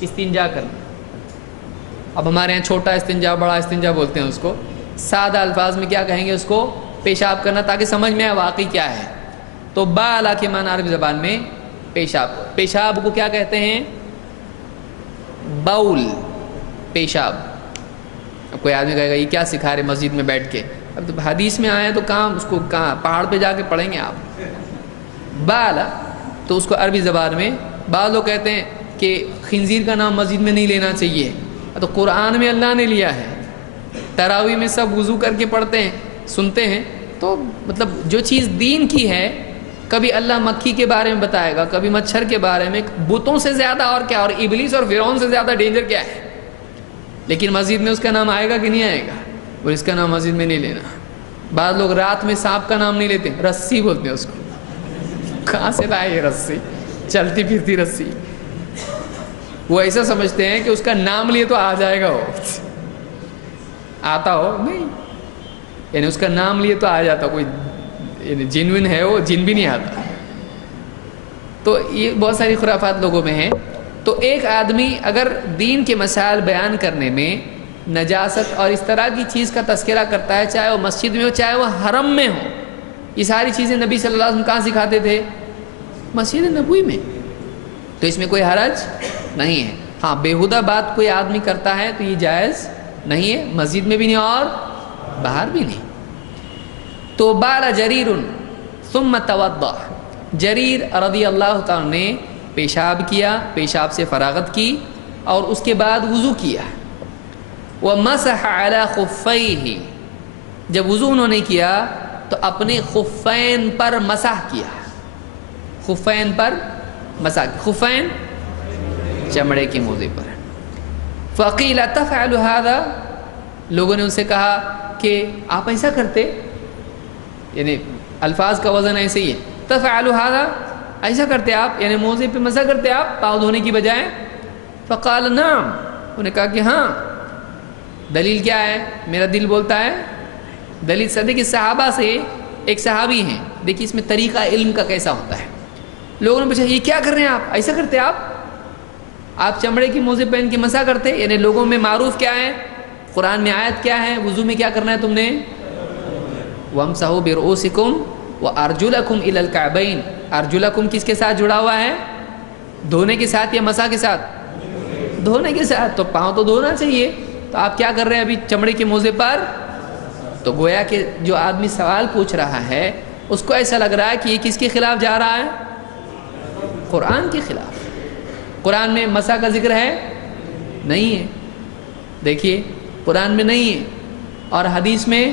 استنجا کرنا. اب ہمارے یہاں چھوٹا استنجا، بڑا استنجا بولتے ہیں اس کو. سادہ الفاظ میں کیا کہیں گے اس کو؟ پیشاب کرنا، تاکہ سمجھ میں آئے واقعی کیا ہے. تو بالا کے معنی عربی زبان میں پیشاب. پیشاب کو کیا کہتے ہیں؟ باؤل. پیشاب. اب کوئی آدمی کہے گا یہ کیا سکھا رہے مسجد میں بیٹھ کے؟ اب تو حدیث میں آئے تو کہاں اس کو، کہاں پہاڑ پہ جا کے پڑھیں گے آپ؟ بالا تو اس کو عربی زبان میں بعض لوگ کہتے ہیں کہ خنزیر کا نام مسجد میں نہیں لینا چاہیے. تو قرآن میں اللہ نے لیا ہے. تراویح میں سب وضو کر کے پڑھتے ہیں، سنتے ہیں. تو مطلب جو چیز دین کی ہے، کبھی اللہ مکھی کے بارے میں بتائے گا، کبھی مچھر کے بارے میں. بتوں سے زیادہ اور کیا، اور ابلیس اور فرعون سے زیادہ ڈینجر کیا ہے؟ لیکن مسجد میں اس کا نام آئے گا کہ نہیں آئے گا؟ اور اس کا نام مسجد میں نہیں لینا. بعض لوگ رات میں سانپ کا نام نہیں لیتے، رسی بولتے ہیں اس کو. کہاں سے لائے یہ رسی؟ چلتی پھرتی رسی. وہ ایسا سمجھتے ہیں کہ اس کا نام لیے تو آ جائے گا. وہ آتا ہو نہیں، یعنی اس کا نام لیے تو آ جاتا. کوئی جنوین ہے، وہ جن بھی نہیں آتا. تو یہ بہت ساری خرافات لوگوں میں ہیں. تو ایک آدمی اگر دین کے مسائل بیان کرنے میں نجاست اور اس طرح کی چیز کا تذکرہ کرتا ہے، چاہے وہ مسجد میں ہو چاہے وہ حرم میں ہو. یہ ساری چیزیں نبی صلی اللہ علیہ وسلم کہاں سکھاتے تھے؟ مسجد نبوی میں. تو اس میں کوئی حرج نہیں ہے. ہاں بےہودہ بات کوئی آدمی کرتا ہے تو یہ جائز نہیں ہے، مسجد میں بھی نہیں اور باہر بھی نہیں. تو بال جریر ثم توضأ. جریر رضی اللہ تعالیٰ نے پیشاب کیا، پیشاب سے فراغت کی، اور اس کے بعد وضو کیا. ومسح على خفیہ. جب وضو انہوں نے کیا تو اپنے خفین پر مسح کیا. خفین پر مسح. خفین چمڑے کے موزے پر. فقیل تفعل هذا. لوگوں نے ان سے کہا کہ آپ ایسا کرتے، یعنی الفاظ کا وزن ایسے ہی ہے. تفعل هذا، ایسا کرتے آپ، یعنی موزے پہ مسح کرتے آپ پاؤں دھونے کی بجائے. فقال نعم. انہوں نے کہا کہ ہاں. دلیل کیا ہے؟ میرا دل بولتا ہے. دلیل سے دیکھیے، صحابہ سے ایک صحابی ہیں، دیکھیے اس میں طریقہ علم کا کیسا ہوتا ہے. لوگوں نے پوچھا یہ کیا کر رہے ہیں آپ، ایسا کرتے آپ چمڑے کی موزے پہن کے مسح کرتے؟ یعنی لوگوں میں معروف کیا ہے، قرآن میں آیت کیا ہے، وضو میں کیا کرنا ہے تم نے؟ وَامْسَحُوا بِرُؤُوسِكُمْ وَأَرْجُلَكُمْ إِلَى الْكَعْبَيْنِ. ارجلکم کس کے ساتھ جڑا ہوا ہے؟ دھونے کے ساتھ یا مسح کے ساتھ؟ دھونے کے ساتھ. تو پاؤں تو دھونا چاہیے. تو آپ کیا کر رہے ہیں ابھی چمڑے کے موزے پر؟ تو گویا کہ جو آدمی سوال پوچھ رہا ہے اس کو ایسا لگ رہا ہے کہ یہ کس کے خلاف جا رہا ہے؟ قرآن کے خلاف. قرآن میں مسح کا ذکر ہے؟ نہیں ہے. دیکھیے قرآن میں نہیں ہے اور حدیث میں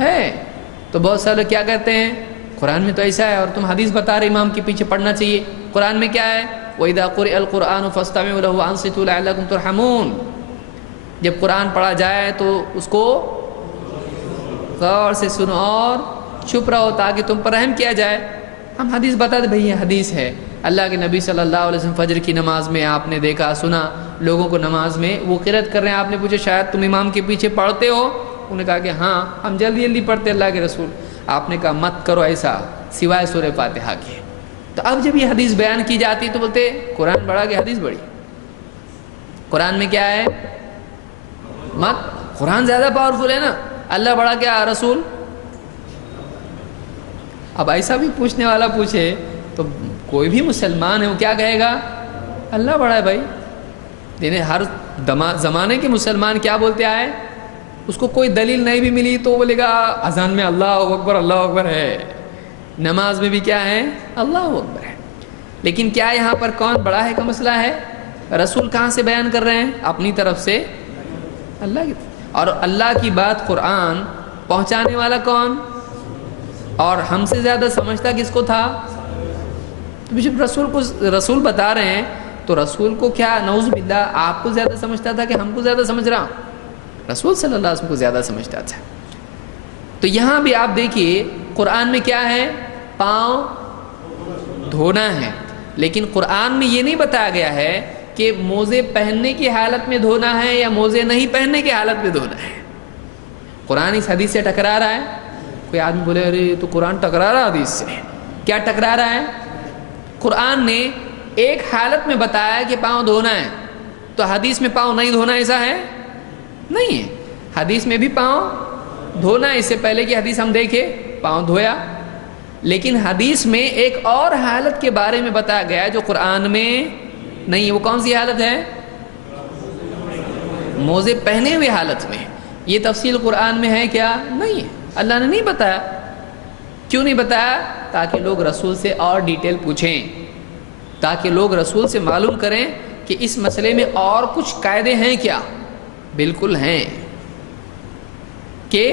ہے. تو بہت سارے لوگ کیا کہتے ہیں قرآن میں تو ایسا ہے اور تم حدیث بتا رہے امام کے پیچھے پڑھنا چاہیے. قرآن میں کیا ہے؟ وَإِذَا قُرِئَ الْقُرْآنُ فَاسْتَمِعُوا لَهُ وَأَنصِتُوا لَعَلَّكُمْ تُرْحَمُونَ. جب قرآن پڑھا جائے تو اس کو غور سے سنو اور چپ رہو تاکہ تم پر رحم کیا جائے. ہم حدیث بتا دیں، بھئی یہ حدیث ہے. اللہ کے نبی صلی اللہ علیہ وسلم فجر کی نماز میں آپ نے دیکھا سنا لوگوں کو نماز میں وہ قرأت کر رہے ہیں. آپ نے پوچھا شاید تم امام کے پیچھے پڑھتے ہو؟ انہوں نے کہا کہ ہاں ہم جلدی جلدی پڑھتے اللہ کے رسول. آپ نے کہا مت کرو ایسا سوائے سورہ فاتحہ کے. تو اب جب یہ حدیث بیان کی جاتی تو بولتے قرآن بڑھا کہ حدیث بڑھی. قرآن میں کیا ہے؟ مت. قرآن زیادہ پاورفل ہے نا. اللہ بڑھا کیا رسول. اب ایسا بھی پوچھنے والا پوچھے تو کوئی بھی مسلمان ہے وہ کیا کہے گا؟ اللہ بڑا ہے بھائی. یعنی ہر زمانے کے مسلمان کیا بولتے آئے؟ اس کو کوئی دلیل نہیں بھی ملی تو وہ بولے گا اذان میں اللہ اکبر ہے، نماز میں بھی کیا ہے؟ اللہ اکبر ہے. لیکن کیا یہاں پر کون بڑا ہے کا مسئلہ ہے؟ رسول کہاں سے بیان کر رہے ہیں؟ اپنی طرف سے اللہ کی طرف. اور اللہ کی بات قرآن پہنچانے والا کون؟ اور ہم سے زیادہ سمجھتا کس کو تھا؟ تو جب رسول بتا رہے ہیں تو رسول کو کیا نعوذ باللہ آپ کو زیادہ سمجھتا تھا کہ ہم کو زیادہ سمجھ رہا؟ رسول صلی اللہ علیہ وسلم کو زیادہ سمجھتا تھا. تو یہاں بھی آپ دیکھیے قرآن میں کیا ہے؟ پاؤں دھونا ہے. لیکن قرآن میں یہ نہیں بتایا گیا ہے کہ موزے پہننے کی حالت میں دھونا ہے یا موزے نہیں پہننے کی حالت میں دھونا ہے. قرآن اس حدیث سے ٹکرا رہا ہے؟ کوئی آدمی بولے ارے تو قرآن ٹکرا رہا حدیث سے. کیا ٹکرا رہا ہے؟ قرآن نے ایک حالت میں بتایا کہ پاؤں دھونا ہے، تو حدیث میں پاؤں نہیں دھونا ایسا ہے؟ نہیں ہے. حدیث میں بھی پاؤں دھونا ہے. اس سے پہلے کی حدیث ہم دیکھے پاؤں دھویا. لیکن حدیث میں ایک اور حالت کے بارے میں بتایا گیا ہے جو قرآن میں نہیں ہے. وہ کون سی حالت ہے؟ موزے پہنے ہوئے حالت میں. یہ تفصیل قرآن میں ہے کیا؟ نہیں ہے. اللہ نے نہیں بتایا. کیوں نہیں بتایا؟ تاکہ لوگ رسول سے اور ڈیٹیل پوچھیں، تاکہ لوگ رسول سے معلوم کریں کہ اس مسئلے میں اور کچھ قاعدے ہیں کیا. بالکل ہیں. کہ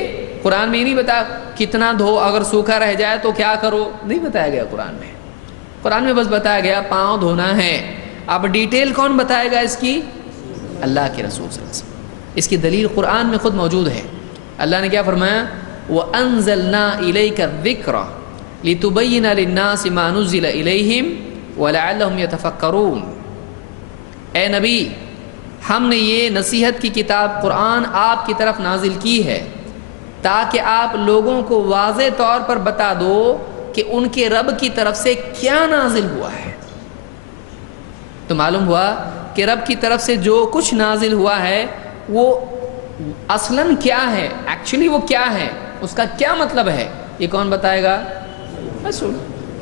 قرآن میں یہ نہیں بتایا کتنا دھو، اگر سوکھا رہ جائے تو کیا کرو، نہیں بتایا گیا قرآن میں. قرآن میں بس بتایا گیا پاؤں دھونا ہے. اب ڈیٹیل کون بتائے گا اس کی؟ اللہ کے رسول صلی اللہ علیہ وسلم. اس کی دلیل قرآن میں خود موجود ہے. اللہ نے کیا فرمایا؟ وَأَنزَلْنَا إِلَيْكَ الذِّكْرَ لِتُبَيِّنَ لِلنَّاسِ مَا نُزِّلَ إِلَيْهِمْ وَلَعَلَّهُمْ يَتَفَكَّرُونَ. اے نبی، ہم نے یہ نصیحت کی کتاب قرآن آپ کی طرف نازل کی ہے تاکہ آپ لوگوں کو واضح طور پر بتا دو کہ ان کے رب کی طرف سے کیا نازل ہوا ہے. تو معلوم ہوا کہ رب کی طرف سے جو کچھ نازل ہوا ہے وہ اصلاً کیا ہے، ایکچولی وہ کیا ہے، اس کا کیا مطلب ہے، یہ کون بتائے گا؟ رسول.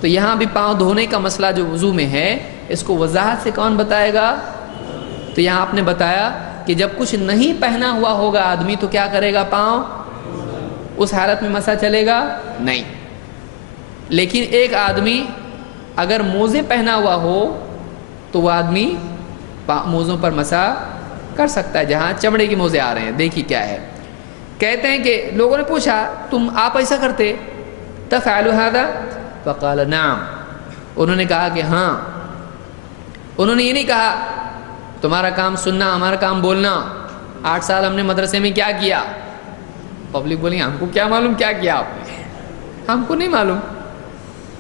تو یہاں بھی پاؤں دھونے کا مسئلہ جو وضو میں ہے اس کو وضاحت سے کون بتائے گا؟ تو یہاں آپ نے بتایا کہ جب کچھ نہیں پہنا ہوا ہوگا آدمی تو کیا کرے گا؟ پاؤں اس حالت میں مسا چلے گا نہیں. لیکن ایک آدمی اگر موزے پہنا ہوا ہو تو وہ آدمی موزوں پر مسا کر سکتا ہے جہاں چمڑے کی موزے آ رہے ہیں. دیکھیے کیا ہے. کہتے ہیں کہ لوگوں نے پوچھا تم آپ ایسا کرتے؟ تفعل هذا؟ فقال نعم. انہوں نے کہا کہ ہاں. انہوں نے یہ نہیں کہا تمہارا کام سننا ہمارا کام بولنا. 8 سال ہم نے مدرسے میں کیا کیا؟ پبلک بولی ہم کو کیا معلوم کیا کیا آپ نے، ہم کو نہیں معلوم.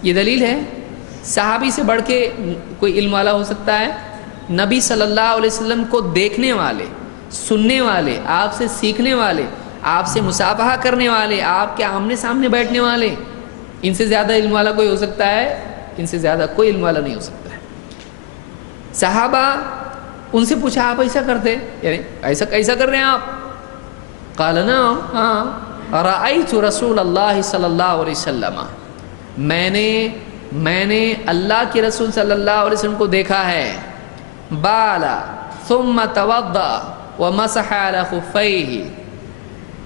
یہ دلیل ہے. صحابی سے بڑھ کے کوئی علم والا ہو سکتا ہے؟ نبی صلی اللہ علیہ وسلم کو دیکھنے والے، سننے والے، آپ سے سیکھنے والے، آپ سے مصافحہ کرنے والے، آپ کے آمنے سامنے بیٹھنے والے، ان سے زیادہ علم والا کوئی ہو سکتا ہے؟ ان سے زیادہ کوئی علم والا نہیں ہو سکتا ہے. صحابہ ان سے پوچھا آپ ایسا کرتے، یعنی ایسا کیسا کر رہے ہیں آپ؟ قال نعم، ہاں. رأیت رسول اللہ صلی اللہ علیہ وسلم، میں نے اللہ کے رسول صلی اللہ علیہ وسلم کو دیکھا ہے. بالا ثم توضأ ومسح على خفيه.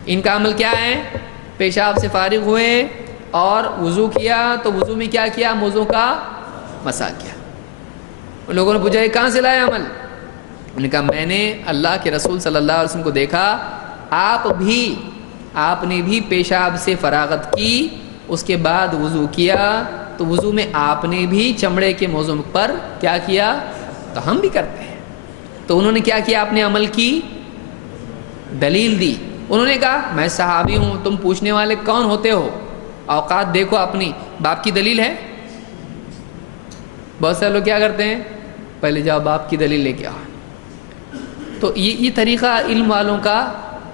ان کا عمل کیا ہے؟ پیشاب سے فارغ ہوئے اور وضو کیا تو وضو میں کیا کیا؟ موزوں کا مسح کیا. لوگوں نے پوچھا یہ کہاں سے لایا عمل؟ انہوں نے کہا میں نے اللہ کے رسول صلی اللہ علیہ وسلم کو دیکھا. آپ نے بھی پیشاب سے فراغت کی، اس کے بعد وضو کیا تو وضو میں آپ نے بھی چمڑے کے موزوں پر کیا کیا؟ تو ہم بھی کرتے ہیں. تو انہوں نے کیا کیا؟ آپ نے عمل کی دلیل دی. انہوں نے کہا میں صحابی ہوں، تم پوچھنے والے کون ہوتے ہو؟ اوقات دیکھو اپنی. باپ کی دلیل ہے؟ بہت سارے لوگ کیا کرتے ہیں؟ پہلے جاؤ باپ کی دلیل لے کے آؤ. تو یہ طریقہ علم والوں کا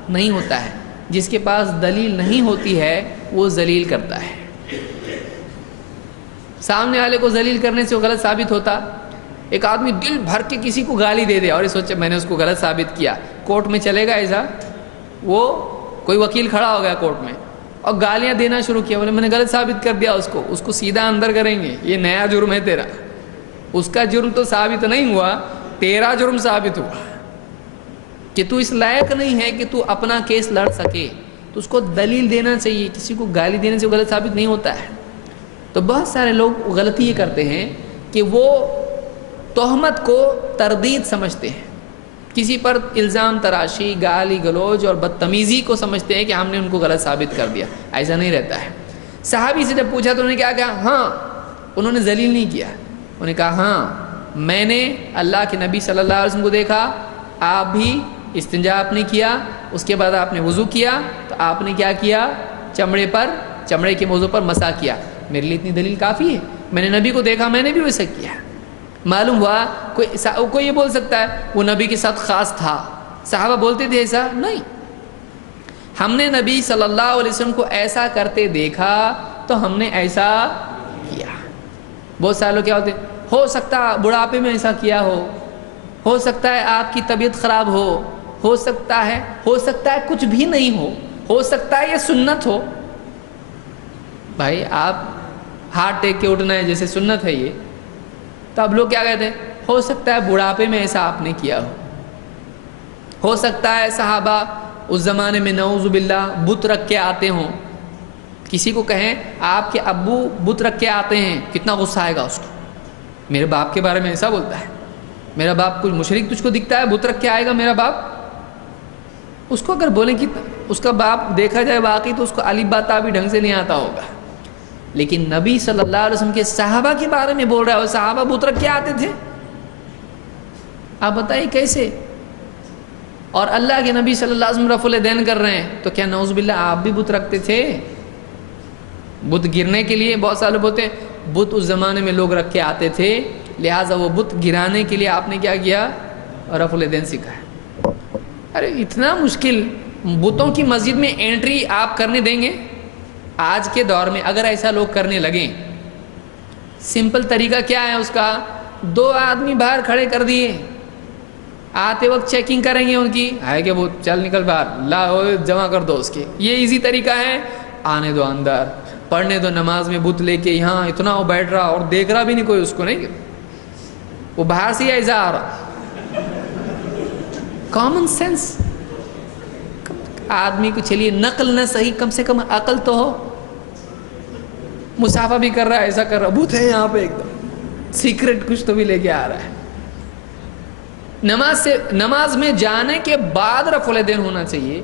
نہیں ہوتا ہے. جس کے پاس دلیل نہیں ہوتی ہے وہ ذلیل کرتا ہے. سامنے والے کو ذلیل کرنے سے وہ غلط ثابت ہوتا. ایک آدمی دل بھر کے کسی کو گالی دے دے اور یہ سوچے میں نے اس کو غلط ثابت کیا، کورٹ میں چلے گا ایسا؟ وہ کوئی وکیل کھڑا ہو گیا کورٹ میں، اور گالیاں دینا شروع کیا. بولے میں نے غلط ثابت کر دیا اس کو سیدھا اندر کریں گے, یہ نیا جرم ہے تیرا. اس کا جرم تو ثابت نہیں ہوا, تیرا جرم ثابت ہوا کہ تو اس لائق نہیں ہے کہ تو اپنا کیس لڑ سکے. تو اس کو دلیل دینا چاہیے. کسی کو گالی دینے سے غلط ثابت نہیں ہوتا ہے. تو بہت سارے لوگ غلطی یہ کرتے ہیں کہ وہ تہمت کو تردید سمجھتے ہیں, کسی پر الزام تراشی, گالی گلوچ اور بدتمیزی کو سمجھتے ہیں کہ ہم نے ان کو غلط ثابت کر دیا. ایسا نہیں رہتا ہے. صحابی سے جب پوچھا تو انہوں نے کیا کہا؟ ہاں. انہوں نے ذلیل نہیں کیا, انہوں نے کہا ہاں میں نے اللہ کے نبی صلی اللہ علیہ وسلم کو دیکھا, آپ بھی استنجا آپ نے کیا, اس کے بعد آپ نے وضو کیا, تو آپ نے کیا کیا؟ چمڑے کے موضوع پر مسح کیا. میرے لیے اتنی دلیل کافی ہے. میں نے نبی کو دیکھا, میں نے بھی ویسا کیا. معلوم ہوا کوئی یہ بول سکتا ہے وہ نبی کے ساتھ خاص تھا, صحابہ بولتے تھے ایسا نہیں. ہم نے نبی صلی اللہ علیہ وسلم کو ایسا کرتے دیکھا تو ہم نے ایسا کیا. بہت سارے لوگ کیا ہوتے, ہو سکتا بڑھاپے میں ایسا کیا ہو سکتا ہے آپ کی طبیعت خراب ہو سکتا ہے کچھ بھی نہیں ہو سکتا ہے یہ سنت ہو. بھائی آپ ہاتھ ٹیک کے اٹھنا ہے جیسے سنت ہے یہ, تو اب لوگ کیا کہتے ہیں, ہو سکتا ہے بڑھاپے میں ایسا آپ نے کیا ہو سکتا ہے صحابہ اس زمانے میں نعوذ باللہ بت رکھ کے آتے ہوں. کسی کو کہیں آپ کے ابو بت رکھ کے آتے ہیں, کتنا غصہ آئے گا اس کو. میرے باپ کے بارے میں ایسا بولتا ہے, میرا باپ کچھ مشرک تجھ کو دکھتا ہے, بت رکھ کے آئے گا میرا باپ. اس کو اگر بولیں کہ اس کا باپ دیکھا جائے واقعی تو اس کو الف با تا بھی ڈھنگ سے نہیں آتا ہوگا, لیکن نبی صلی اللہ علیہ وسلم کے صحابہ کے بارے میں بول رہا ہے, اور صحابہ بت رکھ کے آتے تھے. آپ بتائیے کیسے؟ اور اللہ کے نبی صلی اللہ علیہ وسلم رفع الیدین کر رہے ہیں, تو کیا نعوذ باللہ آپ بھی بت رکھتے تھے؟ بت گرنے کے لیے بہت سارے بولتے ہیں بت اس زمانے میں لوگ رکھ کے آتے تھے, لہٰذا وہ بت گرانے کے لیے آپ نے کیا کیا؟ رفع الیدین سکھایا. ارے اتنا مشکل بتوں کی مسجد میں انٹری آپ کرنے دیں گے؟ آج کے دور میں اگر ایسا لوگ کرنے لگیں, سمپل طریقہ کیا ہے اس کا؟ 2 آدمی باہر کھڑے کر دیے, آتے وقت چیکنگ کریں گے ان کی, ہے کہ وہ چل نکل باہر, لا جمع کر دو اس کے. یہ ایزی طریقہ ہے. آنے دو اندر, پڑھنے دو نماز میں بت لے کے, یہاں اتنا وہ بیٹھ رہا اور دیکھ رہا بھی نہیں کوئی اس کو, نہیں وہ باہر سے ہی ایسا آ رہا. کامن سینس آدمی کو, چلیے نقل نہ صحیح کم سے کم عقل تو ہو. مسافہ بھی کر رہا ہے, ایسا کر رہا, بت ہے یہاں پہ ایک دم سیکرٹ کچھ تو بھی لے کے آ رہا ہے. نماز میں جانے کے بعد رفع الیدین ہونا چاہیے.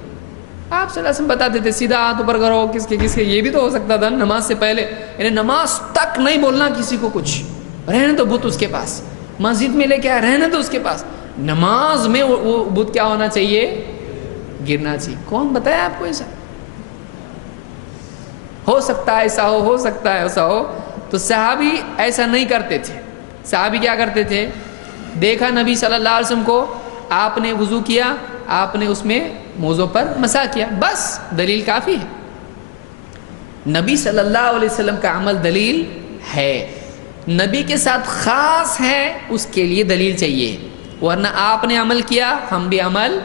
آپ صلی اللہ علیہ وسلم بتاتے تھے سیدھا ہاتھ اوپر کرو, کس کے یہ بھی تو ہو سکتا تھا نماز سے پہلے, یعنی نماز تک نہیں بولنا کسی کو کچھ, رہنے تو بت اس کے پاس, مسجد میں لے کے آئے رہنے تو اس کے پاس. نماز میں وہ بت کیا ہونا چاہیے؟ گرنا چاہیے. کون بتایا آپ کو ایسا؟ ہو سکتا ہے ایسا ہو سکتا ہے ایسا ہو. تو صحابی ایسا نہیں کرتے تھے. صحابی کیا کرتے تھے؟ دیکھا نبی صلی اللہ علیہ وسلم کو, آپ نے وضو کیا, آپ نے اس میں موضوع پر مسح کیا, بس دلیل کافی ہے. نبی صلی اللہ علیہ وسلم کا عمل دلیل ہے, نبی کے ساتھ خاص ہے اس کے لیے دلیل چاہیے, ورنہ آپ نے عمل کیا ہم بھی عمل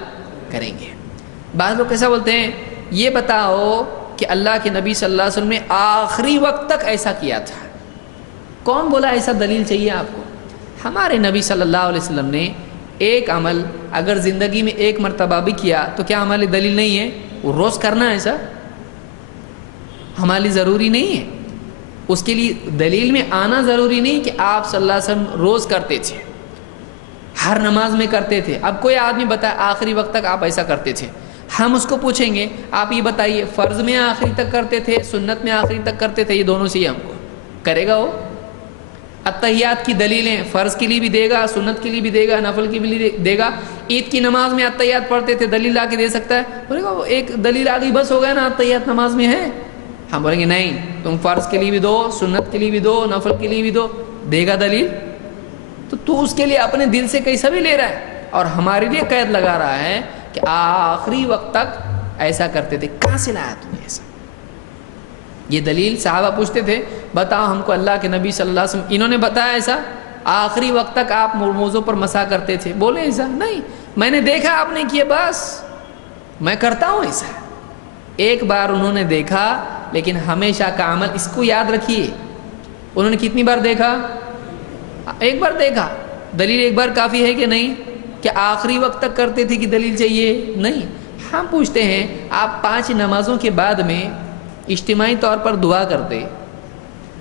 کریں گے. بعض لوگ کیسا بولتے ہیں, یہ بتاؤ کہ اللہ کے نبی صلی اللہ علیہ وسلم نے آخری وقت تک ایسا کیا تھا. کون بولا ایسا دلیل چاہیے آپ کو؟ ہمارے نبی صلی اللہ علیہ وسلم نے ایک عمل اگر زندگی میں ایک مرتبہ بھی کیا تو کیا ہمارے دلیل نہیں ہے وہ روز کرنا ہے؟ ایسا ہمارے لیے ضروری نہیں ہے. اس کے لیے دلیل میں آنا ضروری نہیں کہ آپ صلی اللہ علیہ وسلم روز کرتے تھے, ہر نماز میں کرتے تھے. اب کوئی آدمی بتائے آخری وقت تک آپ ایسا کرتے تھے, ہم اس کو پوچھیں گے آپ یہ بتائیے فرض میں آخری تک کرتے تھے, سنت میں آخری تک کرتے تھے, یہ دونوں سے ہی ہم کو کرے گا. وہ اتحیات کی دلیلیں فرض کے لیے بھی دے گا, سنت کے لیے بھی دے گا, نفل کے لیے بھی دے گا. عید کی نماز میں اتحیات پڑھتے تھے, دلیل لا کے دے سکتا ہے؟ بولے گا وہ ایک دلیل آ گئی بس ہو گیا نا, اتحیات نماز میں ہے. ہم بولیں گے نہیں, تم فرض کے لیے بھی دو, سنت کے لیے بھی دو, نفل کے لیے بھی دو. دے گا دلیل؟ تو اس کے لیے اپنے دل سے کیسا بھی لے رہا ہے, اور ہمارے لیے قید لگا رہا ہے کہ آخری وقت تک ایسا کرتے تھے. کہاں سے لایا تم نے ایسا؟ یہ دلیل صحابہ پوچھتے تھے بتاؤ ہم کو اللہ کے نبی صلی اللہ علیہ وسلم انہوں نے بتایا ایسا آخری وقت تک آپ موضوع پر مسح کرتے تھے؟ بولے ایسا نہیں, میں نے دیکھا آپ نے کیا, بس میں کرتا ہوں ایسا. ایک بار انہوں نے دیکھا لیکن ہمیشہ کا عمل. اس کو یاد رکھیے, انہوں نے کتنی بار دیکھا؟ ایک بار دیکھا. دلیل ایک بار کافی ہے کہ نہیں؟ کہ آخری وقت تک کرتے تھے کہ دلیل چاہیے؟ نہیں. ہم پوچھتے ہیں آپ 5 نمازوں کے بعد میں اجتماعی طور پر دعا کرتے,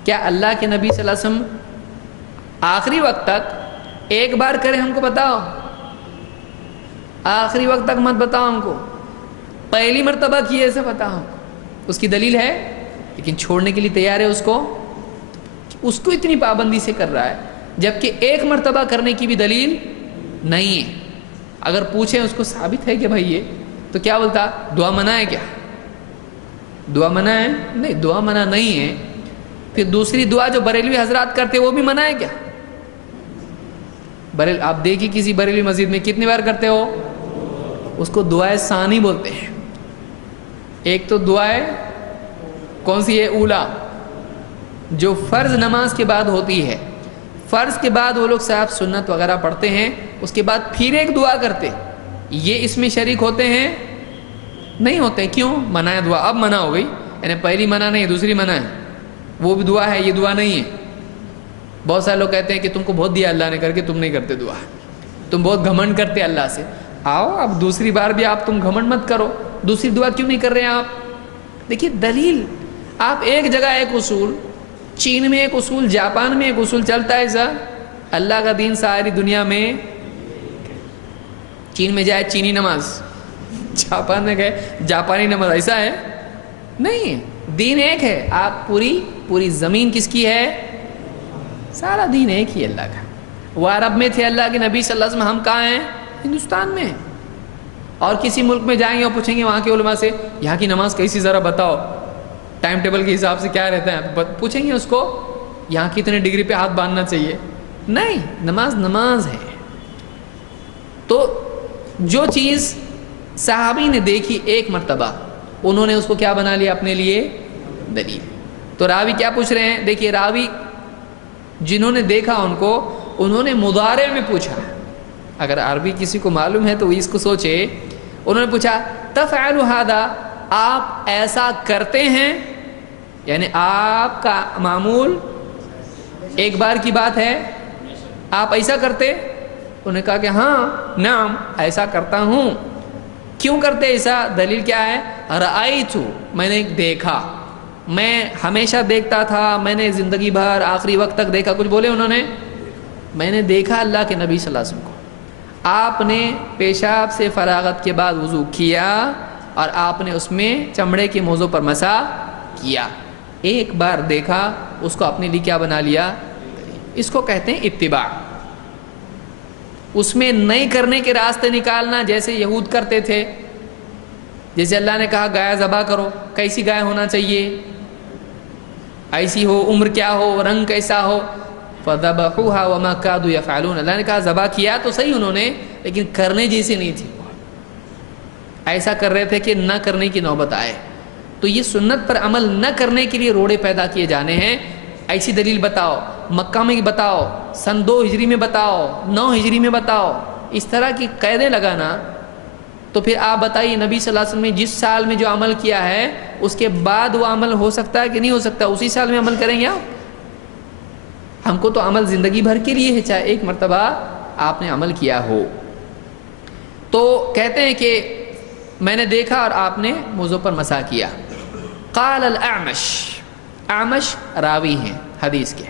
کیا اللہ کے نبی صلی اللہ علیہ وسلم آخری وقت تک ایک بار کرے؟ ہم کو بتاؤ, آخری وقت تک مت بتاؤ ہم کو, پہلی مرتبہ کیے ایسا بتاؤ. اس کی دلیل ہے لیکن چھوڑنے کے لیے تیار ہے اس کو اتنی پابندی سے کر رہا ہے, جبکہ ایک مرتبہ کرنے کی بھی دلیل نہیں ہے. اگر پوچھیں اس کو ثابت ہے کہ بھائی یہ, تو کیا بولتا؟ دعا منع ہے کیا؟ دعا منع ہے؟ نہیں, دعا منع نہیں ہے. پھر دوسری دعا جو بریلوی حضرات کرتے وہ بھی منع ہے کیا؟ آپ دیکھیے کسی بریلوی مسجد میں کتنی بار کرتے ہو؟ اس کو دعائے ثانی بولتے ہیں. ایک تو دعائے کون سی ہے؟ اولا, جو فرض نماز کے بعد ہوتی ہے. فرض کے بعد وہ لوگ صاحب سنت وغیرہ پڑھتے ہیں, اس کے بعد پھر ایک دعا کرتے. یہ اس میں شریک ہوتے ہیں؟ نہیں ہوتے. کیوں؟ منع ہے دعا. اب منع ہو گئی, یعنی پہلی منع نہیں دوسری منع ہے. وہ بھی دعا ہے, یہ دعا نہیں ہے. بہت سارے لوگ کہتے ہیں کہ تم کو بہت دیا اللہ نے کر کے تم نہیں کرتے دعا, تم بہت گھمنڈ کرتے اللہ سے. آؤ اب دوسری بار بھی آپ تم گھمنڈ مت کرو, دوسری دعا کیوں نہیں کر رہے ہیں آپ؟ دیکھیے دلیل. آپ ایک جگہ ایک اصول, چین میں ایک اصول, جاپان میں ایک اصول چلتا ہے ایسا. اللہ کا دین ساری دنیا میں, چین میں جائے چینی نماز, جاپان میں گئے جاپانی نماز, ایسا ہے نہیں. دین ایک ہے. آپ پوری زمین کس کی ہے؟ سارا دین ایک ہی اللہ کا. وہ عرب میں تھے اللہ کے نبی صلی اللہ علیہ وسلم, ہم کہاں ہیں؟ ہندوستان میں. اور کسی ملک میں جائیں گے اور پوچھیں گے وہاں کے علماء سے یہاں کی نماز کیسی ذرا بتاؤ, ٹائم ٹیبل کے حساب سے کیا رہتا ہے, پوچھیں گے اس کو یہاں کتنے ڈگری پہ ہاتھ باندھنا چاہیے؟ نہیں, نماز ہے. تو جو چیز صحابی نے دیکھی ایک مرتبہ, انہوں نے اس کو کیا بنا لیا اپنے لیے دلیل. تو راوی کیا پوچھ رہے ہیں؟ دیکھیے راوی جنہوں نے دیکھا ان کو, انہوں نے مضارع میں پوچھا. اگر عربی کسی کو معلوم ہے تو اس کو سوچے. انہوں نے پوچھا تفعل هذا, آپ ایسا کرتے ہیں؟ یعنی آپ کا معمول ایک بار کی بات ہے, آپ ایسا کرتے؟ انہوں نے کہا کہ ہاں نعم ایسا کرتا ہوں. کیوں کرتے ایسا؟ دلیل کیا ہے؟ رأیت, میں نے دیکھا, میں ہمیشہ دیکھتا تھا, میں نے زندگی بھر آخری وقت تک دیکھا. کچھ بولے انہوں نے؟ میں نے دیکھا اللہ کے نبی صلی اللہ علیہ وسلم کو, آپ نے پیشاب سے فراغت کے بعد وضو کیا اور آپ نے اس میں چمڑے کے موضوع پر مسح کیا. ایک بار دیکھا, اس کو اپنے لیے کیا بنا لیا؟ اس کو کہتے ہیں اتباع. اس میں نہیں کرنے کے راستے نکالنا, جیسے یہود کرتے تھے. جیسے اللہ نے کہا گائے ذبح کرو, کیسی گائے ہونا چاہیے؟ ایسی ہو, عمر کیا ہو, رنگ کیسا ہو. فَذَبَحُوهَا وَمَا كَادُوا يَفْعَلُونَ, اللہ نے کہا ذبح کیا تو صحیح انہوں نے, لیکن کرنے جیسی نہیں تھی. ایسا کر رہے تھے کہ نہ کرنے کی نوبت آئے. تو یہ سنت پر عمل نہ کرنے کے لیے روڑے پیدا کیے جانے ہیں. ایسی دلیل بتاؤ, مکہ میں بتاؤ, سن 2 ہجری میں بتاؤ, 9 ہجری میں بتاؤ, اس طرح کی قیدیں لگانا. تو پھر آپ بتائیے نبی صلی اللہ علیہ وسلم نے جس سال میں جو عمل کیا ہے اس کے بعد وہ عمل ہو سکتا ہے کہ نہیں ہو سکتا؟ اسی سال میں عمل کریں گے آپ؟ ہم کو تو عمل زندگی بھر کے لیے ہے, چاہے ایک مرتبہ آپ نے عمل کیا ہو. تو کہتے ہیں کہ میں نے دیکھا اور آپ نے موضوع پر مسح کیا. قال الاعمش, اعمش راوی ہیں حدیث کے.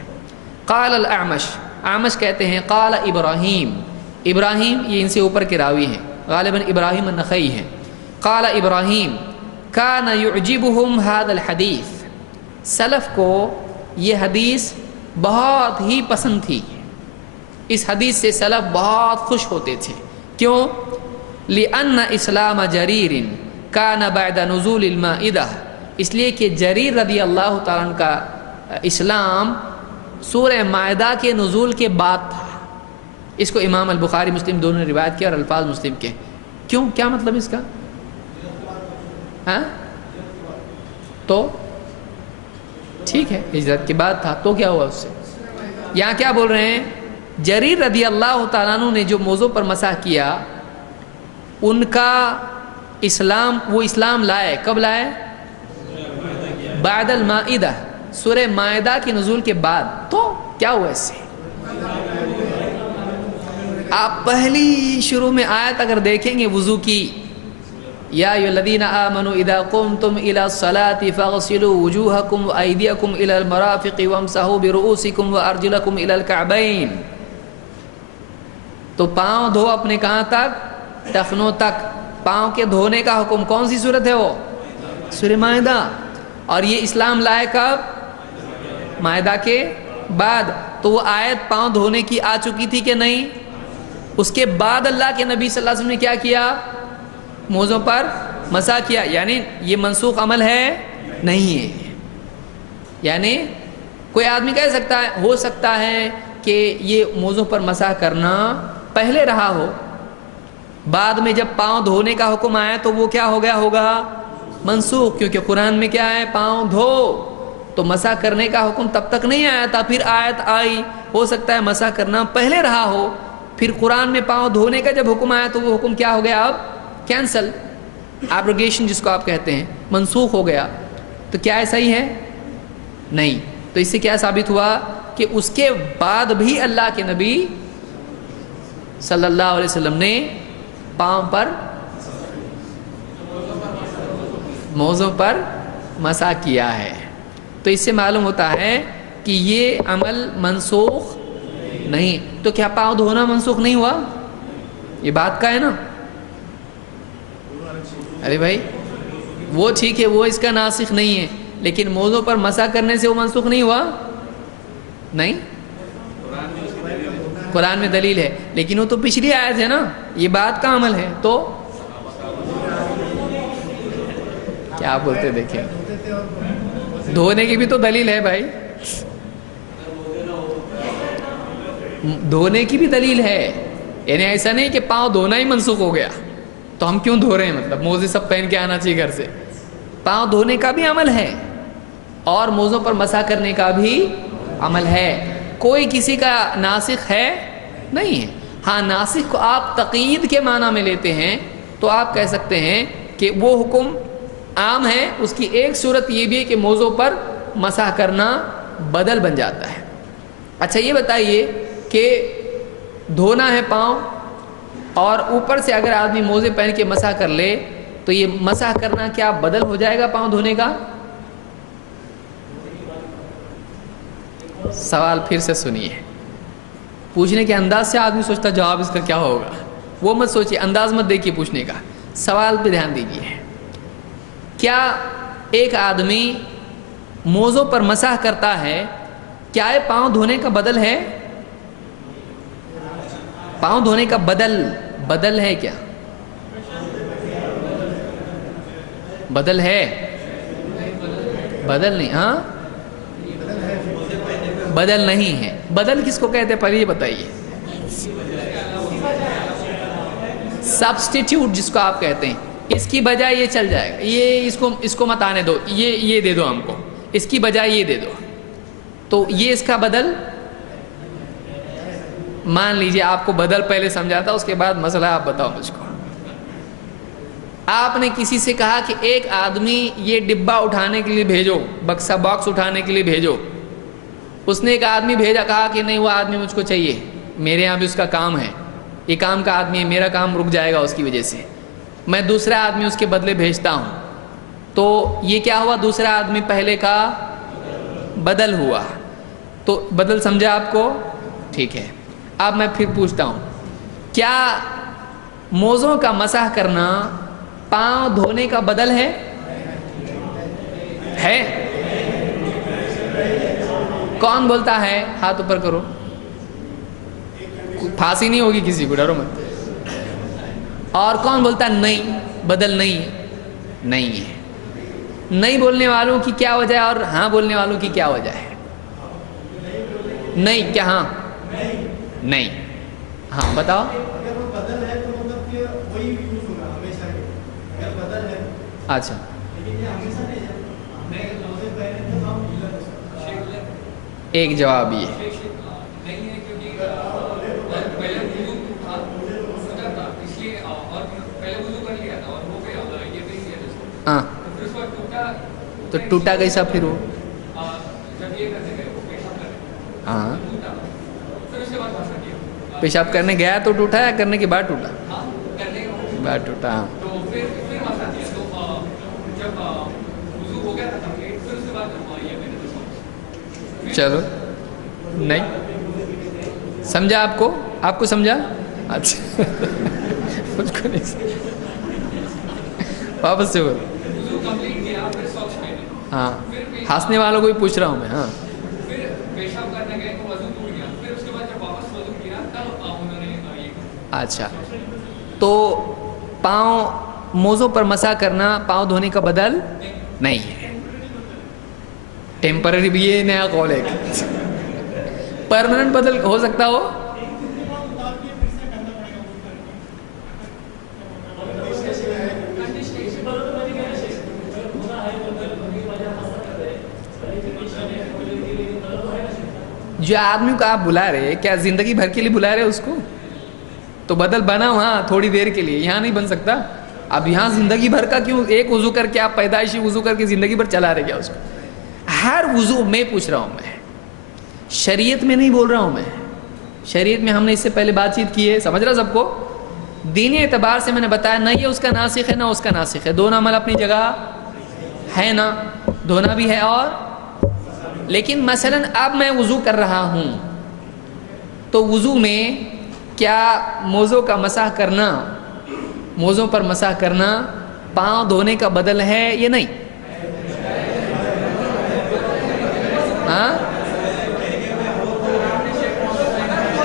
قال الاعمش, اعمش کہتے ہیں قال ابراہیم, ابراہیم یہ ان سے اوپر کے راوی ہیں, غالباً ابراہیم النخعی ہیں. قال ابراہیم کان یعجبہم هذا الحدیث, سلف کو یہ حدیث بہت ہی پسند تھی. اس حدیث سے سلف بہت خوش ہوتے تھے. کیوں؟ لأن اسلام جریر کان بعد نزول المائدہ, اس لیے کہ جریر رضی اللہ تعالیٰ عنہ کا اسلام سورہ مائدہ کے نزول کے بعد تھا. اس کو امام البخاری مسلم دونوں نے روایت کیا اور الفاظ مسلم کے. کیوں؟ کیا مطلب اس کا؟ ہاں تو ٹھیک ہے ہجرت کے بعد تھا, تو کیا ہوا اس سے؟ یہاں کیا بول رہے ہیں؟ جریر رضی اللہ تعالیٰ عنہ نے جو موضوع پر مسح کیا, ان کا وہ اسلام لائے، کب لائے؟ بعد المائدہ، سورہ مائدہ کی نزول کے بعد۔ تو کیا ہوا اس سے؟ آپ پہلی شروع میں آیت اگر دیکھیں گے وضو کی، یا ایھا الذین آمنوا اذا قمتم الى الصلاة فاغسلوا وجوہکم وایدیکم الى المرافق وامسحوا برؤوسکم وارجلکم الى الکعبین۔ تو پاؤں دھو اپنے کہاں تک؟ ٹخنوں تک۔ پاؤں کے دھونے کا حکم کون سی صورت ہے وہ؟ سورہ مائدہ۔ اور یہ اسلام لائے کب؟ مائدہ کے بعد۔ تو وہ آیت پاؤں دھونے کی آ چکی تھی کہ نہیں؟ اس کے بعد اللہ کے نبی صلی اللہ علیہ وسلم نے کیا کیا؟ موزوں پر مسح کیا۔ یعنی یہ منسوخ عمل ہے؟ نہیں ہے۔ یعنی کوئی آدمی کہہ سکتا ہے، ہو سکتا ہے کہ یہ موزوں پر مسح کرنا پہلے رہا ہو، بعد میں جب پاؤں دھونے کا حکم آیا تو وہ کیا ہو گیا ہوگا؟ منسوخ، کیونکہ قرآن میں کیا ہے؟ پاؤں دھو۔ تو مسح کرنے کا حکم تب تک نہیں آیا تھا، پھر آیت آئی، ہو سکتا ہے مسح کرنا پہلے رہا ہو، پھر قرآن میں پاؤں دھونے کا جب حکم آیا تو وہ حکم کیا ہو گیا؟ اب کینسل، ایبروگیشن جس کو آپ کہتے ہیں، منسوخ ہو گیا۔ تو کیا ایسا ہی ہے؟ نہیں۔ تو اس سے کیا ثابت ہوا کہ اس کے بعد بھی اللہ کے نبی صلی اللہ علیہ وسلم نے پاؤں پر، موزوں پر مسح کیا ہے۔ تو اس سے معلوم ہوتا ہے کہ یہ عمل منسوخ نہیں۔ تو کیا پاؤں دھونا منسوخ نہیں ہوا؟ یہ بات کا ہے نا؟ ارے بھائی وہ ٹھیک ہے، وہ اس کا ناسخ نہیں ہے، لیکن موزوں پر مسح کرنے سے وہ منسوخ نہیں ہوا؟ نہیں، قرآن میں دلیل ہے، لیکن وہ تو پچھلی آیت ہے نا، یہ بات کا عمل ہے۔ تو کیا بولتے دیکھیں، دھونے کی بھی تو دلیل ہے بھائی، دھونے کی بھی دلیل ہے۔ یعنی ایسا نہیں کہ پاؤں دھونا ہی منسوخ ہو گیا تو ہم کیوں دھو رہے ہیں، مطلب موزے سب پہن کے آنا چاہیے گھر سے۔ پاؤں دھونے کا بھی عمل ہے اور موزوں پر مسح کرنے کا بھی عمل ہے، کوئی کسی کا ناسخ ہے نہیں ہے۔ ہاں ناسخ کو آپ تقیید کے معنی میں لیتے ہیں تو آپ کہہ سکتے ہیں کہ وہ حکم عام ہے، اس کی ایک صورت یہ بھی ہے کہ موزوں پر مسح کرنا بدل بن جاتا ہے۔ اچھا یہ بتائیے کہ دھونا ہے پاؤں اور اوپر سے اگر آدمی موزے پہن کے مسح کر لے تو یہ مسح کرنا کیا بدل ہو جائے گا پاؤں دھونے کا؟ سوال پھر سے سنیے، پوچھنے کے انداز سے آدمی سوچتا جواب اس کا کیا ہوگا، وہ مت سوچیے، انداز مت دیکھیے پوچھنے کا، سوال پہ دھیان دیجیے۔ کیا ایک آدمی موزوں پر مسح کرتا ہے، کیا یہ پاؤں دھونے کا بدل ہے؟ پاؤں دھونے کا بدل ہے کیا؟ بدل ہے؟ بدل نہیں، ہاں بدل نہیں ہے۔ بدل کس کو کہتے ہیں پہلے یہ بتائیے؟ سبسٹیٹیوٹ جس کو آپ کہتے ہیں، اس کی بجائے یہ چل جائے گا، یہ اس کو مت آنے دو، یہ دے دو ہم کو، اس کی بجائے یہ دے دو، تو یہ اس کا بدل۔ مان لیجئے آپ کو بدل پہلے سمجھا تھا، اس کے بعد مسئلہ آپ بتاؤ مجھ کو۔ آپ نے کسی سے کہا کہ ایک آدمی یہ ڈبہ اٹھانے کے لیے بھیجو، بکسا باکس اٹھانے کے لیے بھیجو، اس نے ایک آدمی بھیجا، کہا کہ نہیں وہ آدمی مجھ کو چاہیے، میرے یہاں بھی اس کا کام ہے، یہ کام کا آدمی ہے، میرا کام رک جائے گا اس کی وجہ سے، میں دوسرا آدمی اس کے بدلے بھیجتا ہوں۔ تو یہ کیا ہوا؟ دوسرا آدمی پہلے کا بدل ہوا۔ تو بدل سمجھا آپ کو؟ ٹھیک ہے، اب میں پھر پوچھتا ہوں، کیا موزوں کا مسح کرنا پاؤں دھونے کا بدل ہے؟ کون بولتا ہے؟ ہاتھ اوپر کرو، پھانسی نہیں ہوگی کسی کو، ڈرو مت۔ اور کون بولتا ہے نہیں بدل نہیں ہے؟ نہیں ہے۔ نہیں بولنے والوں کی کیا وجہ ہے اور ہاں بولنے والوں کی کیا وجہ ہے؟ نہیں کیا؟ ہاں نہیں، ہاں بتاؤ۔ اچھا ایک جواب یہ تو ٹوٹا کیسا پھر وہ؟ ہاں پیشاب کرنے گیا تو ٹوٹا یا کرنے کے بعد ٹوٹا؟ بعد ٹوٹا. ہاں چلو نہیں سمجھا آپ کو سمجھا؟ اچھا مجھ کو نہیں واپس سے بول. ہاں ہنسنے والوں کو بھی پوچھ رہا ہوں میں. ہاں اچھا تو پاؤں موزوں پر مسح کرنا پاؤں دھونے کا بدل نہیں ہے. ٹیمپرری بھی یہ نیا قول ہے. پرماننٹ بدل ہو سکتا ہو. جو آدمی کو آپ بلا رہے کیا زندگی بھر کے لیے بلا رہے اس کو؟ تو بدل بنا وہاں تھوڑی دیر کے لیے, یہاں نہیں بن سکتا. اب یہاں زندگی بھر کا کیوں؟ ایک وضو کر کے آپ پیدائشی وضو کر کے زندگی بھر چلا رہے کیا اس کو؟ ہر وضو میں پوچھ رہا ہوں, میں شریعت میں نہیں بول رہا ہوں. میں شریعت میں ہم نے اس سے پہلے بات چیت کی ہے, سمجھ رہا سب کو. دینی اعتبار سے میں نے بتایا نہ یہ اس کا ناسخ ہے نہ اس کا ناسخ ہے, دونوں عمل اپنی جگہ ہے نا, دھونا بھی ہے اور. لیکن مثلا اب میں وضو کر رہا ہوں تو وضو میں کیا موزوں کا مسح کرنا, موزوں پر مسح کرنا پاؤں دھونے کا بدل ہے یا نہیں؟ ہاں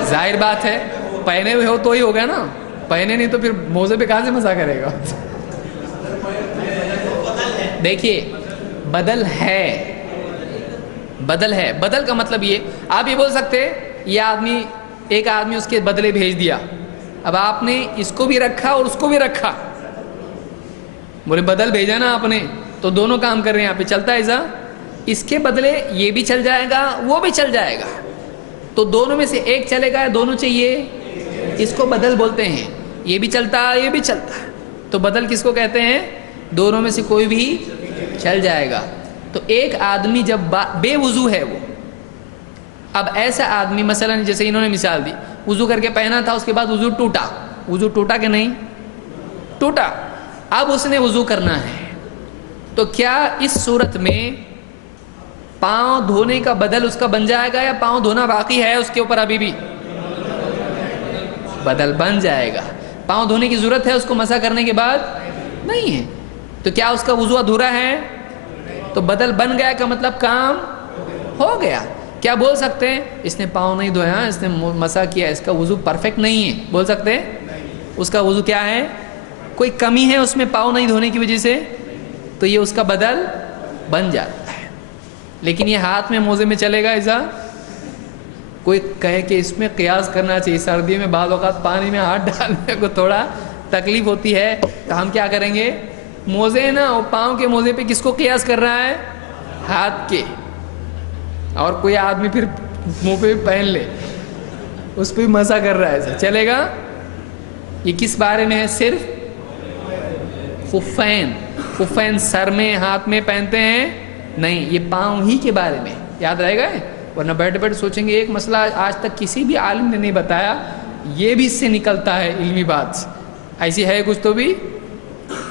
ظاہر بات ہے, پہنے ہوئے ہو تو ہی ہوگا نا, پہنے نہیں تو پھر موزے پہ کہاں سے مسح کرے گا؟ دیکھیے بدل ہے, بدل ہے. بدل کا مطلب یہ, آپ یہ بول سکتے یہ آدمی, ایک آدمی اس کے بدلے بھیج دیا, اب آپ نے اس کو بھی رکھا اور اس کو بھی رکھا, بولے بدل بھیجا نا آپ نے تو دونوں کام کر رہے ہیں یہاں پہ, چلتا ہے ایسا؟ اس کے بدلے یہ بھی چل جائے گا وہ بھی چل جائے گا, تو دونوں میں سے ایک چلے گا, دونوں چاہیے, اس کو بدل بولتے ہیں. یہ بھی چلتا ہے یہ بھی چلتا ہے, تو بدل کس کو کہتے ہیں؟ دونوں میں سے کوئی بھی چل جائے گا. تو ایک آدمی جب بے وضو ہے وہ, اب ایسا آدمی مثلا جیسے انہوں نے مثال دی, وضو کر کے پہنا تھا, اس کے بعد وضو ٹوٹا, وضو ٹوٹا کہ نہیں ٹوٹا, اب اس نے وضو کرنا ہے, تو کیا اس صورت میں پاؤں دھونے کا بدل اس کا بن جائے گا یا پاؤں دھونا باقی ہے اس کے اوپر ابھی بھی؟ بدل بن جائے گا. پاؤں دھونے کی ضرورت ہے اس کو مسح کرنے کے بعد نہیں ہے, تو کیا اس کا وضو ادھورا ہے؟ تو بدل بن گیا کا مطلب کام ہو گیا. کیا بول سکتے ہیں اس نے پاؤں نہیں دھویا, اس نے مسح کیا, اس کا وضو پرفیکٹ نہیں ہے؟ بول سکتے ہیں اس کا وضو کیا ہے, کوئی کمی ہے اس میں پاؤں نہیں دھونے کی وجہ سے, تو یہ اس کا بدل بن جاتا ہے. لیکن یہ ہاتھ میں موزے میں چلے گا ایسا؟ کوئی کہے کہ اس میں قیاس کرنا چاہیے, سردی میں بعض اوقات پانی میں ہاتھ ڈالنے کو تھوڑا تکلیف ہوتی ہے, تو ہم کیا کریں گے, موزے نا اور پاؤں کے موزے پہ کس کو قیاس کر رہا ہے؟ ہاتھ کے. اور کوئی آدمی پھر منہ پہ پہن لے, اس پہ مسح کر رہا ہے, ایسا چلے گا؟ یہ کس بارے میں ہے؟ صرف خفین. خفین سر میں ہاتھ میں پہنتے ہیں نہیں, یہ پاؤں ہی کے بارے میں یاد رہے گا. ورنہ بیٹھے بیٹھے سوچیں گے ایک مسئلہ آج تک کسی بھی عالم نے نہیں بتایا, یہ بھی اس سے نکلتا ہے علمی بات, ایسی ہے کچھ تو بھی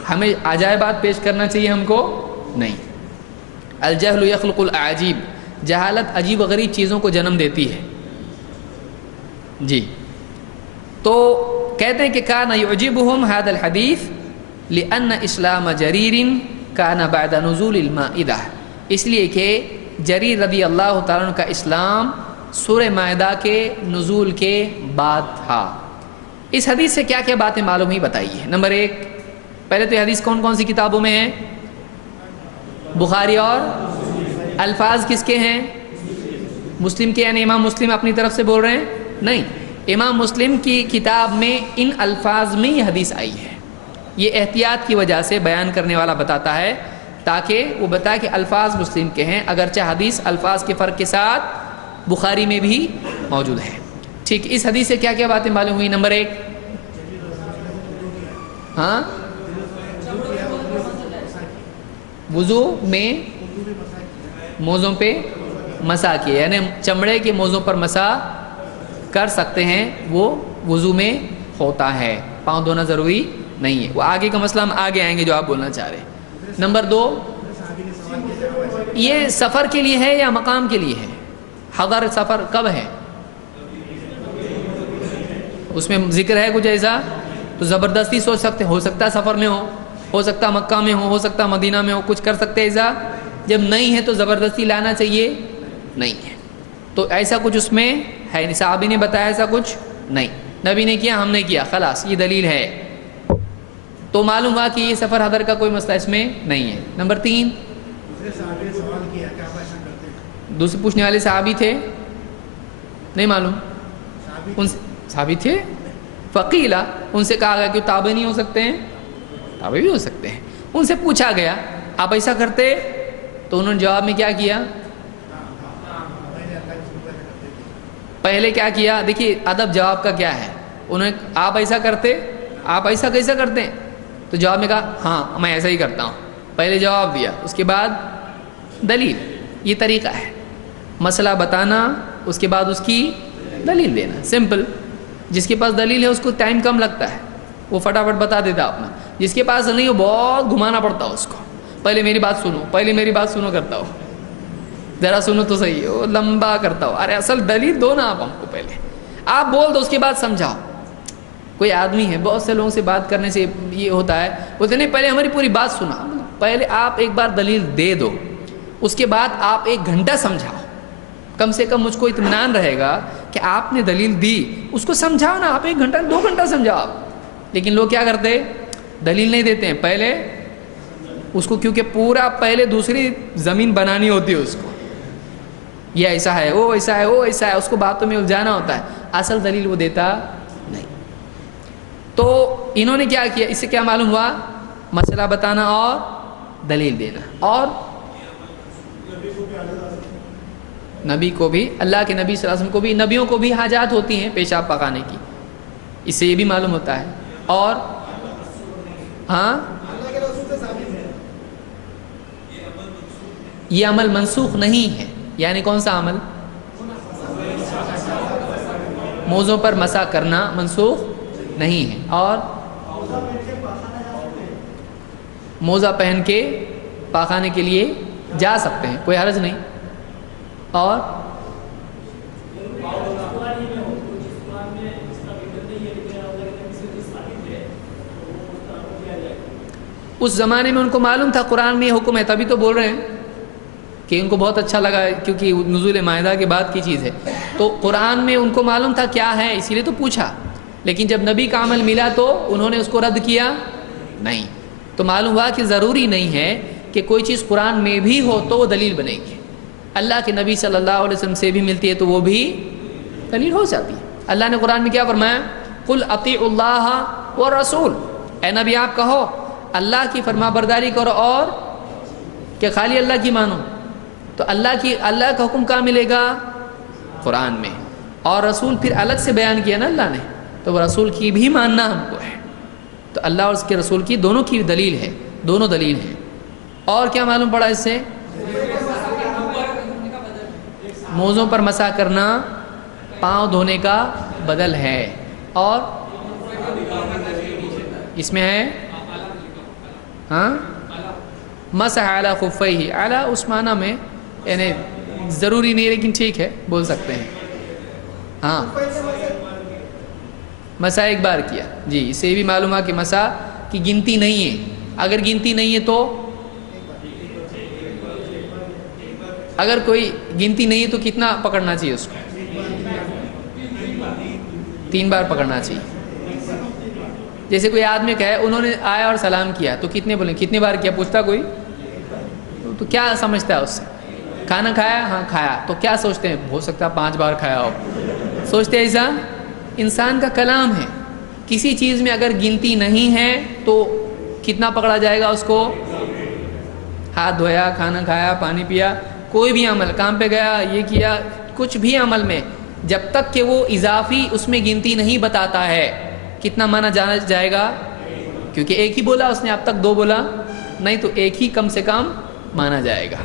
ہمیں عجائب بات پیش کرنا چاہیے ہم کو نہیں. الجہل یخلق الاعاجیب, جہالت عجیب و غریب چیزوں کو جنم دیتی ہے. جی تو کہتے ہیں کہ کان یعجبہم ھذا الحدیث لأن اسلام جریر کان بعد نزول المائدہ, اس لیے کہ جریر رضی اللہ تعالیٰ عنہ کا اسلام سورہ مائدہ کے نزول کے بعد تھا. اس حدیث سے کیا کیا باتیں معلوم ہی بتائیے. نمبر ایک, پہلے تو یہ حدیث کون کون سی کتابوں میں ہے؟ بخاری, اور الفاظ کس کے ہیں؟ مسلم کے, یعنی امام مسلم اپنی طرف سے بول رہے ہیں؟ نہیں, امام مسلم کی کتاب میں ان الفاظ میں یہ حدیث آئی ہے. یہ احتیاط کی وجہ سے بیان کرنے والا بتاتا ہے تاکہ وہ بتائے کہ الفاظ مسلم کے ہیں, اگرچہ حدیث الفاظ کے فرق کے ساتھ بخاری میں بھی موجود ہے. ٹھیک, اس حدیث سے کیا کیا باتیں معلوم ہوئی؟ نمبر ایک, ہاں وضو میں موزوں پہ مسا کیا، یعنی چمڑے کے موزوں پر مسا کر سکتے ہیں، وہ وضو میں ہوتا ہے، پاؤں دھونا ضروری نہیں ہے۔ وہ آگے کا مسئلہ ہم آگے آئیں گے جو آپ بولنا چاہ رہے ہیں۔ نمبر 2، یہ سفر کے لیے ہے یا مقام کے لیے ہے؟ حضر سفر کب ہے؟ اس میں ذکر ہے کچھ ایسا؟ تو زبردستی سوچ سکتے، ہو سکتا ہے سفر میں ہو سکتا ہے مکہ میں ہو سکتا ہے مدینہ میں ہو، کچھ کر سکتے ایسا؟ جب نہیں ہے تو زبردستی لانا چاہیے؟ نہیں ہے۔ تو ایسا کچھ اس میں ہے نہیں، صحابی نے بتایا ایسا کچھ نہیں، نبی نے کیا، ہم نے کیا، خلاص یہ دلیل ہے۔ تو معلوم ہوا کہ یہ سفر حضر کا کوئی مسئلہ اس میں نہیں ہے۔ نمبر 3، دوسرے پوچھنے والے صحابی تھے؟ نہیں معلوم، ان سے صحابی تھے؟ فقیلا، ان سے کہا گیا کہ تابع نہیں ہو سکتے ہیں؟ تابع بھی ہو سکتے ہیں۔ ان سے پوچھا گیا آپ ایسا کرتے؟ تو انہوں نے جواب میں کیا کیا؟ پہلے کیا کیا؟ دیکھیے ادب جواب کا کیا ہے، انہوں نے آپ ایسا کرتے، آپ ایسا کیسا کرتے ہیں؟ تو جواب میں کہا ہاں میں ایسا ہی کرتا ہوں، پہلے جواب دیا، اس کے بعد دلیل۔ یہ طریقہ ہے، مسئلہ بتانا، اس کے بعد اس کی دلیل دینا، سمپل۔ جس کے پاس دلیل ہے اس کو ٹائم کم لگتا ہے، وہ فٹافٹ بتا دیتا اپنا، جس کے پاس نہیں وہ بہت گھمانا پڑتا اس کو، پہلے میری بات سنو، پہلے میری بات سنو کرتا ہو، ذرا سنو تو صحیح ہے، وہ لمبا کرتا ہو۔ ارے اصل دلیل دو نا آپ ہم کو، پہلے آپ بول دو اس کے بعد سمجھاؤ۔ کوئی آدمی ہے، بہت سے لوگوں سے بات کرنے سے یہ ہوتا ہے، بولتے نہیں پہلے ہماری پوری بات سنا، پہلے آپ ایک بار دلیل دے دو، اس کے بعد آپ 1 گھنٹہ سمجھاؤ، کم سے کم مجھ کو اطمینان رہے گا کہ آپ نے دلیل دی، اس کو سمجھاؤ نا، آپ 1 گھنٹہ 2 گھنٹہ سمجھاؤ آپ۔ لیکن لوگ کیا کرتے، دلیل نہیں دیتے ہیں، پہلے اس کو، کیونکہ پورا پہلے دوسری زمین بنانی ہوتی ہے اس کو، یہ ایسا ہے، وہ ایسا ہے، وہ ایسا ہے، اس کو باتوں میں الجھانا ہوتا ہے، اصل دلیل وہ دیتا نہیں۔ تو انہوں نے کیا کیا، اس سے کیا معلوم ہوا؟ مسئلہ بتانا اور دلیل دینا، اور نبی کو بھی، اللہ کے نبی صلی اللہ علیہ وسلم کو بھی، نبیوں کو بھی حاجات ہوتی ہیں پیشاب پکانے کی، اس سے یہ بھی معلوم ہوتا ہے۔ اور ہاں یہ عمل منسوخ نہیں ہے، یعنی کون سا عمل؟ موزوں پر مسح کرنا منسوخ نہیں ہے، اور موزہ پہن کے پاخانے کے لیے جا سکتے ہیں، کوئی حرج نہیں۔ اور اس زمانے میں ان کو معلوم تھا قرآن میں یہ حکم ہے، تبھی تو بول رہے ہیں کہ ان کو بہت اچھا لگا، کیونکہ نزول مائدہ کے بعد کی چیز ہے، تو قرآن میں ان کو معلوم تھا کیا ہے، اسی لیے تو پوچھا۔ لیکن جب نبی کا عمل ملا تو انہوں نے اس کو رد کیا نہیں۔ تو معلوم ہوا کہ ضروری نہیں ہے کہ کوئی چیز قرآن میں بھی ہو تو وہ دلیل بنے گی، اللہ کے نبی صلی اللہ علیہ وسلم سے بھی ملتی ہے تو وہ بھی دلیل ہو جاتی ہے۔ اللہ نے قرآن میں کیا فرمایا؟ قل اطیعوا اللہ والرسول، اے نبی آپ کہو اللہ کی فرما برداری کرو، اور کہ خالی اللہ کی مانو؟ تو اللہ کا حکم کہاں ملے گا؟ قرآن میں، اور رسول پھر الگ سے بیان کیا نا اللہ نے، تو وہ رسول کی بھی ماننا ہم کو ہے۔ تو اللہ اور اس کے رسول کی دونوں کی دلیل ہے، دونوں دلیل ہیں۔ اور کیا معلوم پڑا اس سے؟ موزوں پر مسح کرنا پاؤں دھونے کا بدل ہے، اور اس میں ہے ہاں مسح علی خفیہ، اعلی اس معنی میں یعنی ضروری نہیں لیکن ٹھیک ہے بول سکتے ہیں، ہاں مسح ایک بار کیا، جی اس سے بھی معلوم ہے کہ مسح کی گنتی نہیں ہے، اگر گنتی نہیں ہے تو، اگر کوئی گنتی نہیں ہے تو کتنا پکڑنا چاہیے اس کو؟ 3 بار پکڑنا چاہیے۔ جیسے کوئی آدمی کہے انہوں نے آیا اور سلام کیا تو کتنے بولیں، کتنے بار کیا پوچھتا کوئی؟ تو کیا سمجھتا ہے اس سے؟ کھانا کھایا؟ ہاں کھایا، تو کیا سوچتے ہیں؟ ہو سکتا ہے 5 بار کھایا ہو، سوچتے ہیں ایسا؟ انسان کا کلام ہے، کسی چیز میں اگر گنتی نہیں ہے تو کتنا پکڑا جائے گا اس کو؟ ہاتھ دھویا، کھانا کھایا، پانی پیا، کوئی بھی عمل، کام پہ گیا، یہ کیا، کچھ بھی عمل میں جب تک کہ وہ اضافی اس میں گنتی نہیں بتاتا ہے، کتنا مانا جانا جائے گا؟ کیونکہ ایک ہی بولا اس نے، اب تک 2 بولا نہیں، تو ایک ہی کم سے کم مانا جائے گا۔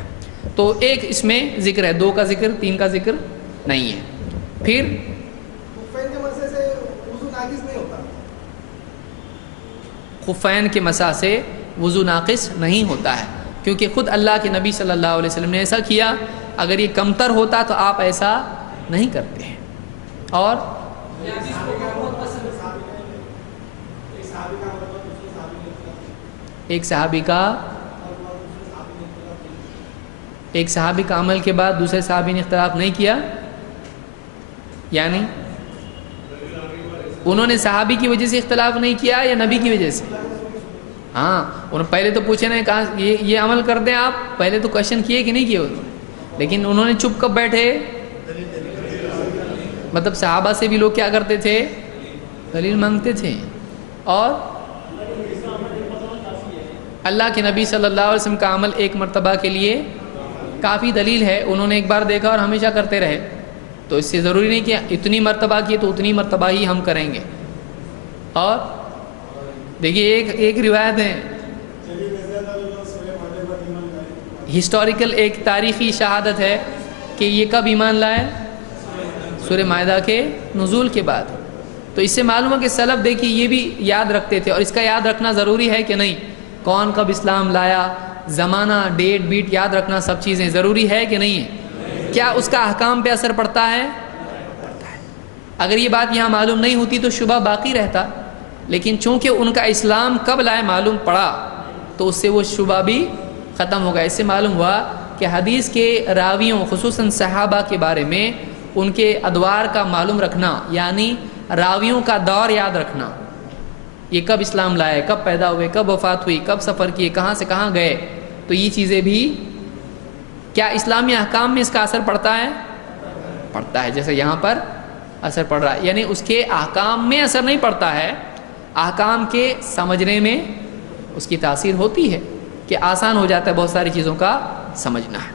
تو ایک اس میں ذکر ہے، 2 کا ذکر، 3 کا ذکر نہیں ہے۔ پھر خفین کے مسح سے وضو ناقص نہیں ہوتا، خفین کے مسح سے وضو ناقص نہیں ہوتا ہے، کیونکہ خود اللہ کے نبی صلی اللہ علیہ وسلم نے ایسا کیا۔ اگر یہ کمتر ہوتا تو آپ ایسا نہیں کرتے ہیں۔ اور ایک صحابی کا عمل کے بعد دوسرے صحابی نے اختلاف نہیں کیا، یعنی انہوں نے صحابی کی وجہ سے اختلاف نہیں کیا یا نبی کی وجہ سے؟ ہاں، انہوں پہلے تو پوچھے نا، کہا یہ عمل کر دیں آپ، پہلے تو کوشچن کیے کہ نہیں کیے، لیکن انہوں نے چپ کب بیٹھے؟ مطلب صحابہ سے بھی لوگ کیا کرتے تھے؟ دلیل مانگتے تھے۔ اور اللہ کے نبی صلی اللہ علیہ وسلم کا عمل ایک مرتبہ کے لیے کافی دلیل ہے، انہوں نے ایک بار دیکھا اور ہمیشہ کرتے رہے، تو اس سے ضروری نہیں کہ اتنی مرتبہ کی تو اتنی مرتبہ ہی ہم کریں گے۔ اور دیکھیے ایک روایت ہے، ہسٹوریکل ایک تاریخی شہادت ہے کہ یہ کب ایمان لائے؟ سورہ مائدہ کے نزول کے بعد۔ تو اس سے معلوم ہے کہ سلف دیکھیے یہ بھی یاد رکھتے تھے، اور اس کا یاد رکھنا ضروری ہے کہ نہیں؟ کون کب اسلام لایا، زمانہ، ڈیٹ بیٹ یاد رکھنا، سب چیزیں ضروری ہے کہ نہیں ہے؟ کیا اس کا احکام پہ اثر پڑتا ہے؟ پڑتا ہے۔ اگر یہ بات یہاں معلوم نہیں ہوتی تو شبہ باقی رہتا، لیکن چونکہ ان کا اسلام کب لائے معلوم پڑا تو اس سے وہ شبہ بھی ختم ہو گیا۔ اس سے معلوم ہوا کہ حدیث کے راویوں خصوصاً صحابہ کے بارے میں ان کے ادوار کا معلوم رکھنا، یعنی راویوں کا دور یاد رکھنا، یہ کب اسلام لائے، کب پیدا ہوئے، کب وفات ہوئی، کب سفر کیے، کہاں سے کہاں گئے، تو یہ چیزیں بھی کیا اسلامی احکام میں اس کا اثر پڑتا ہے؟ پڑتا ہے، جیسے یہاں پر اثر پڑ رہا ہے۔ یعنی اس کے احکام میں اثر نہیں پڑتا ہے، احکام کے سمجھنے میں اس کی تاثیر ہوتی ہے کہ آسان ہو جاتا ہے بہت ساری چیزوں کا سمجھنا ہے۔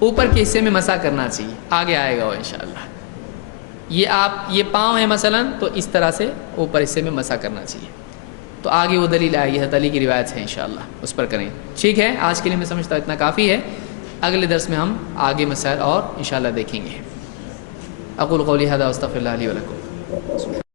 اوپر کے حصے میں مسح کرنا چاہیے، آگے آئے گا وہ انشاءاللہ۔ یہ پاؤں ہے مثلا، تو اس طرح سے اوپر حصے میں مسح کرنا چاہیے، تو آگے وہ دلیل آئے گی، علی کی روایت ہے انشاءاللہ، اس پر کریں۔ ٹھیک ہے، آج کے لیے میں سمجھتا ہوں اتنا کافی ہے، اگلے درس میں ہم آگے مسائل اور انشاءاللہ دیکھیں گے۔ اقول قولی ھذا واستغفر اللہ لی ولکم۔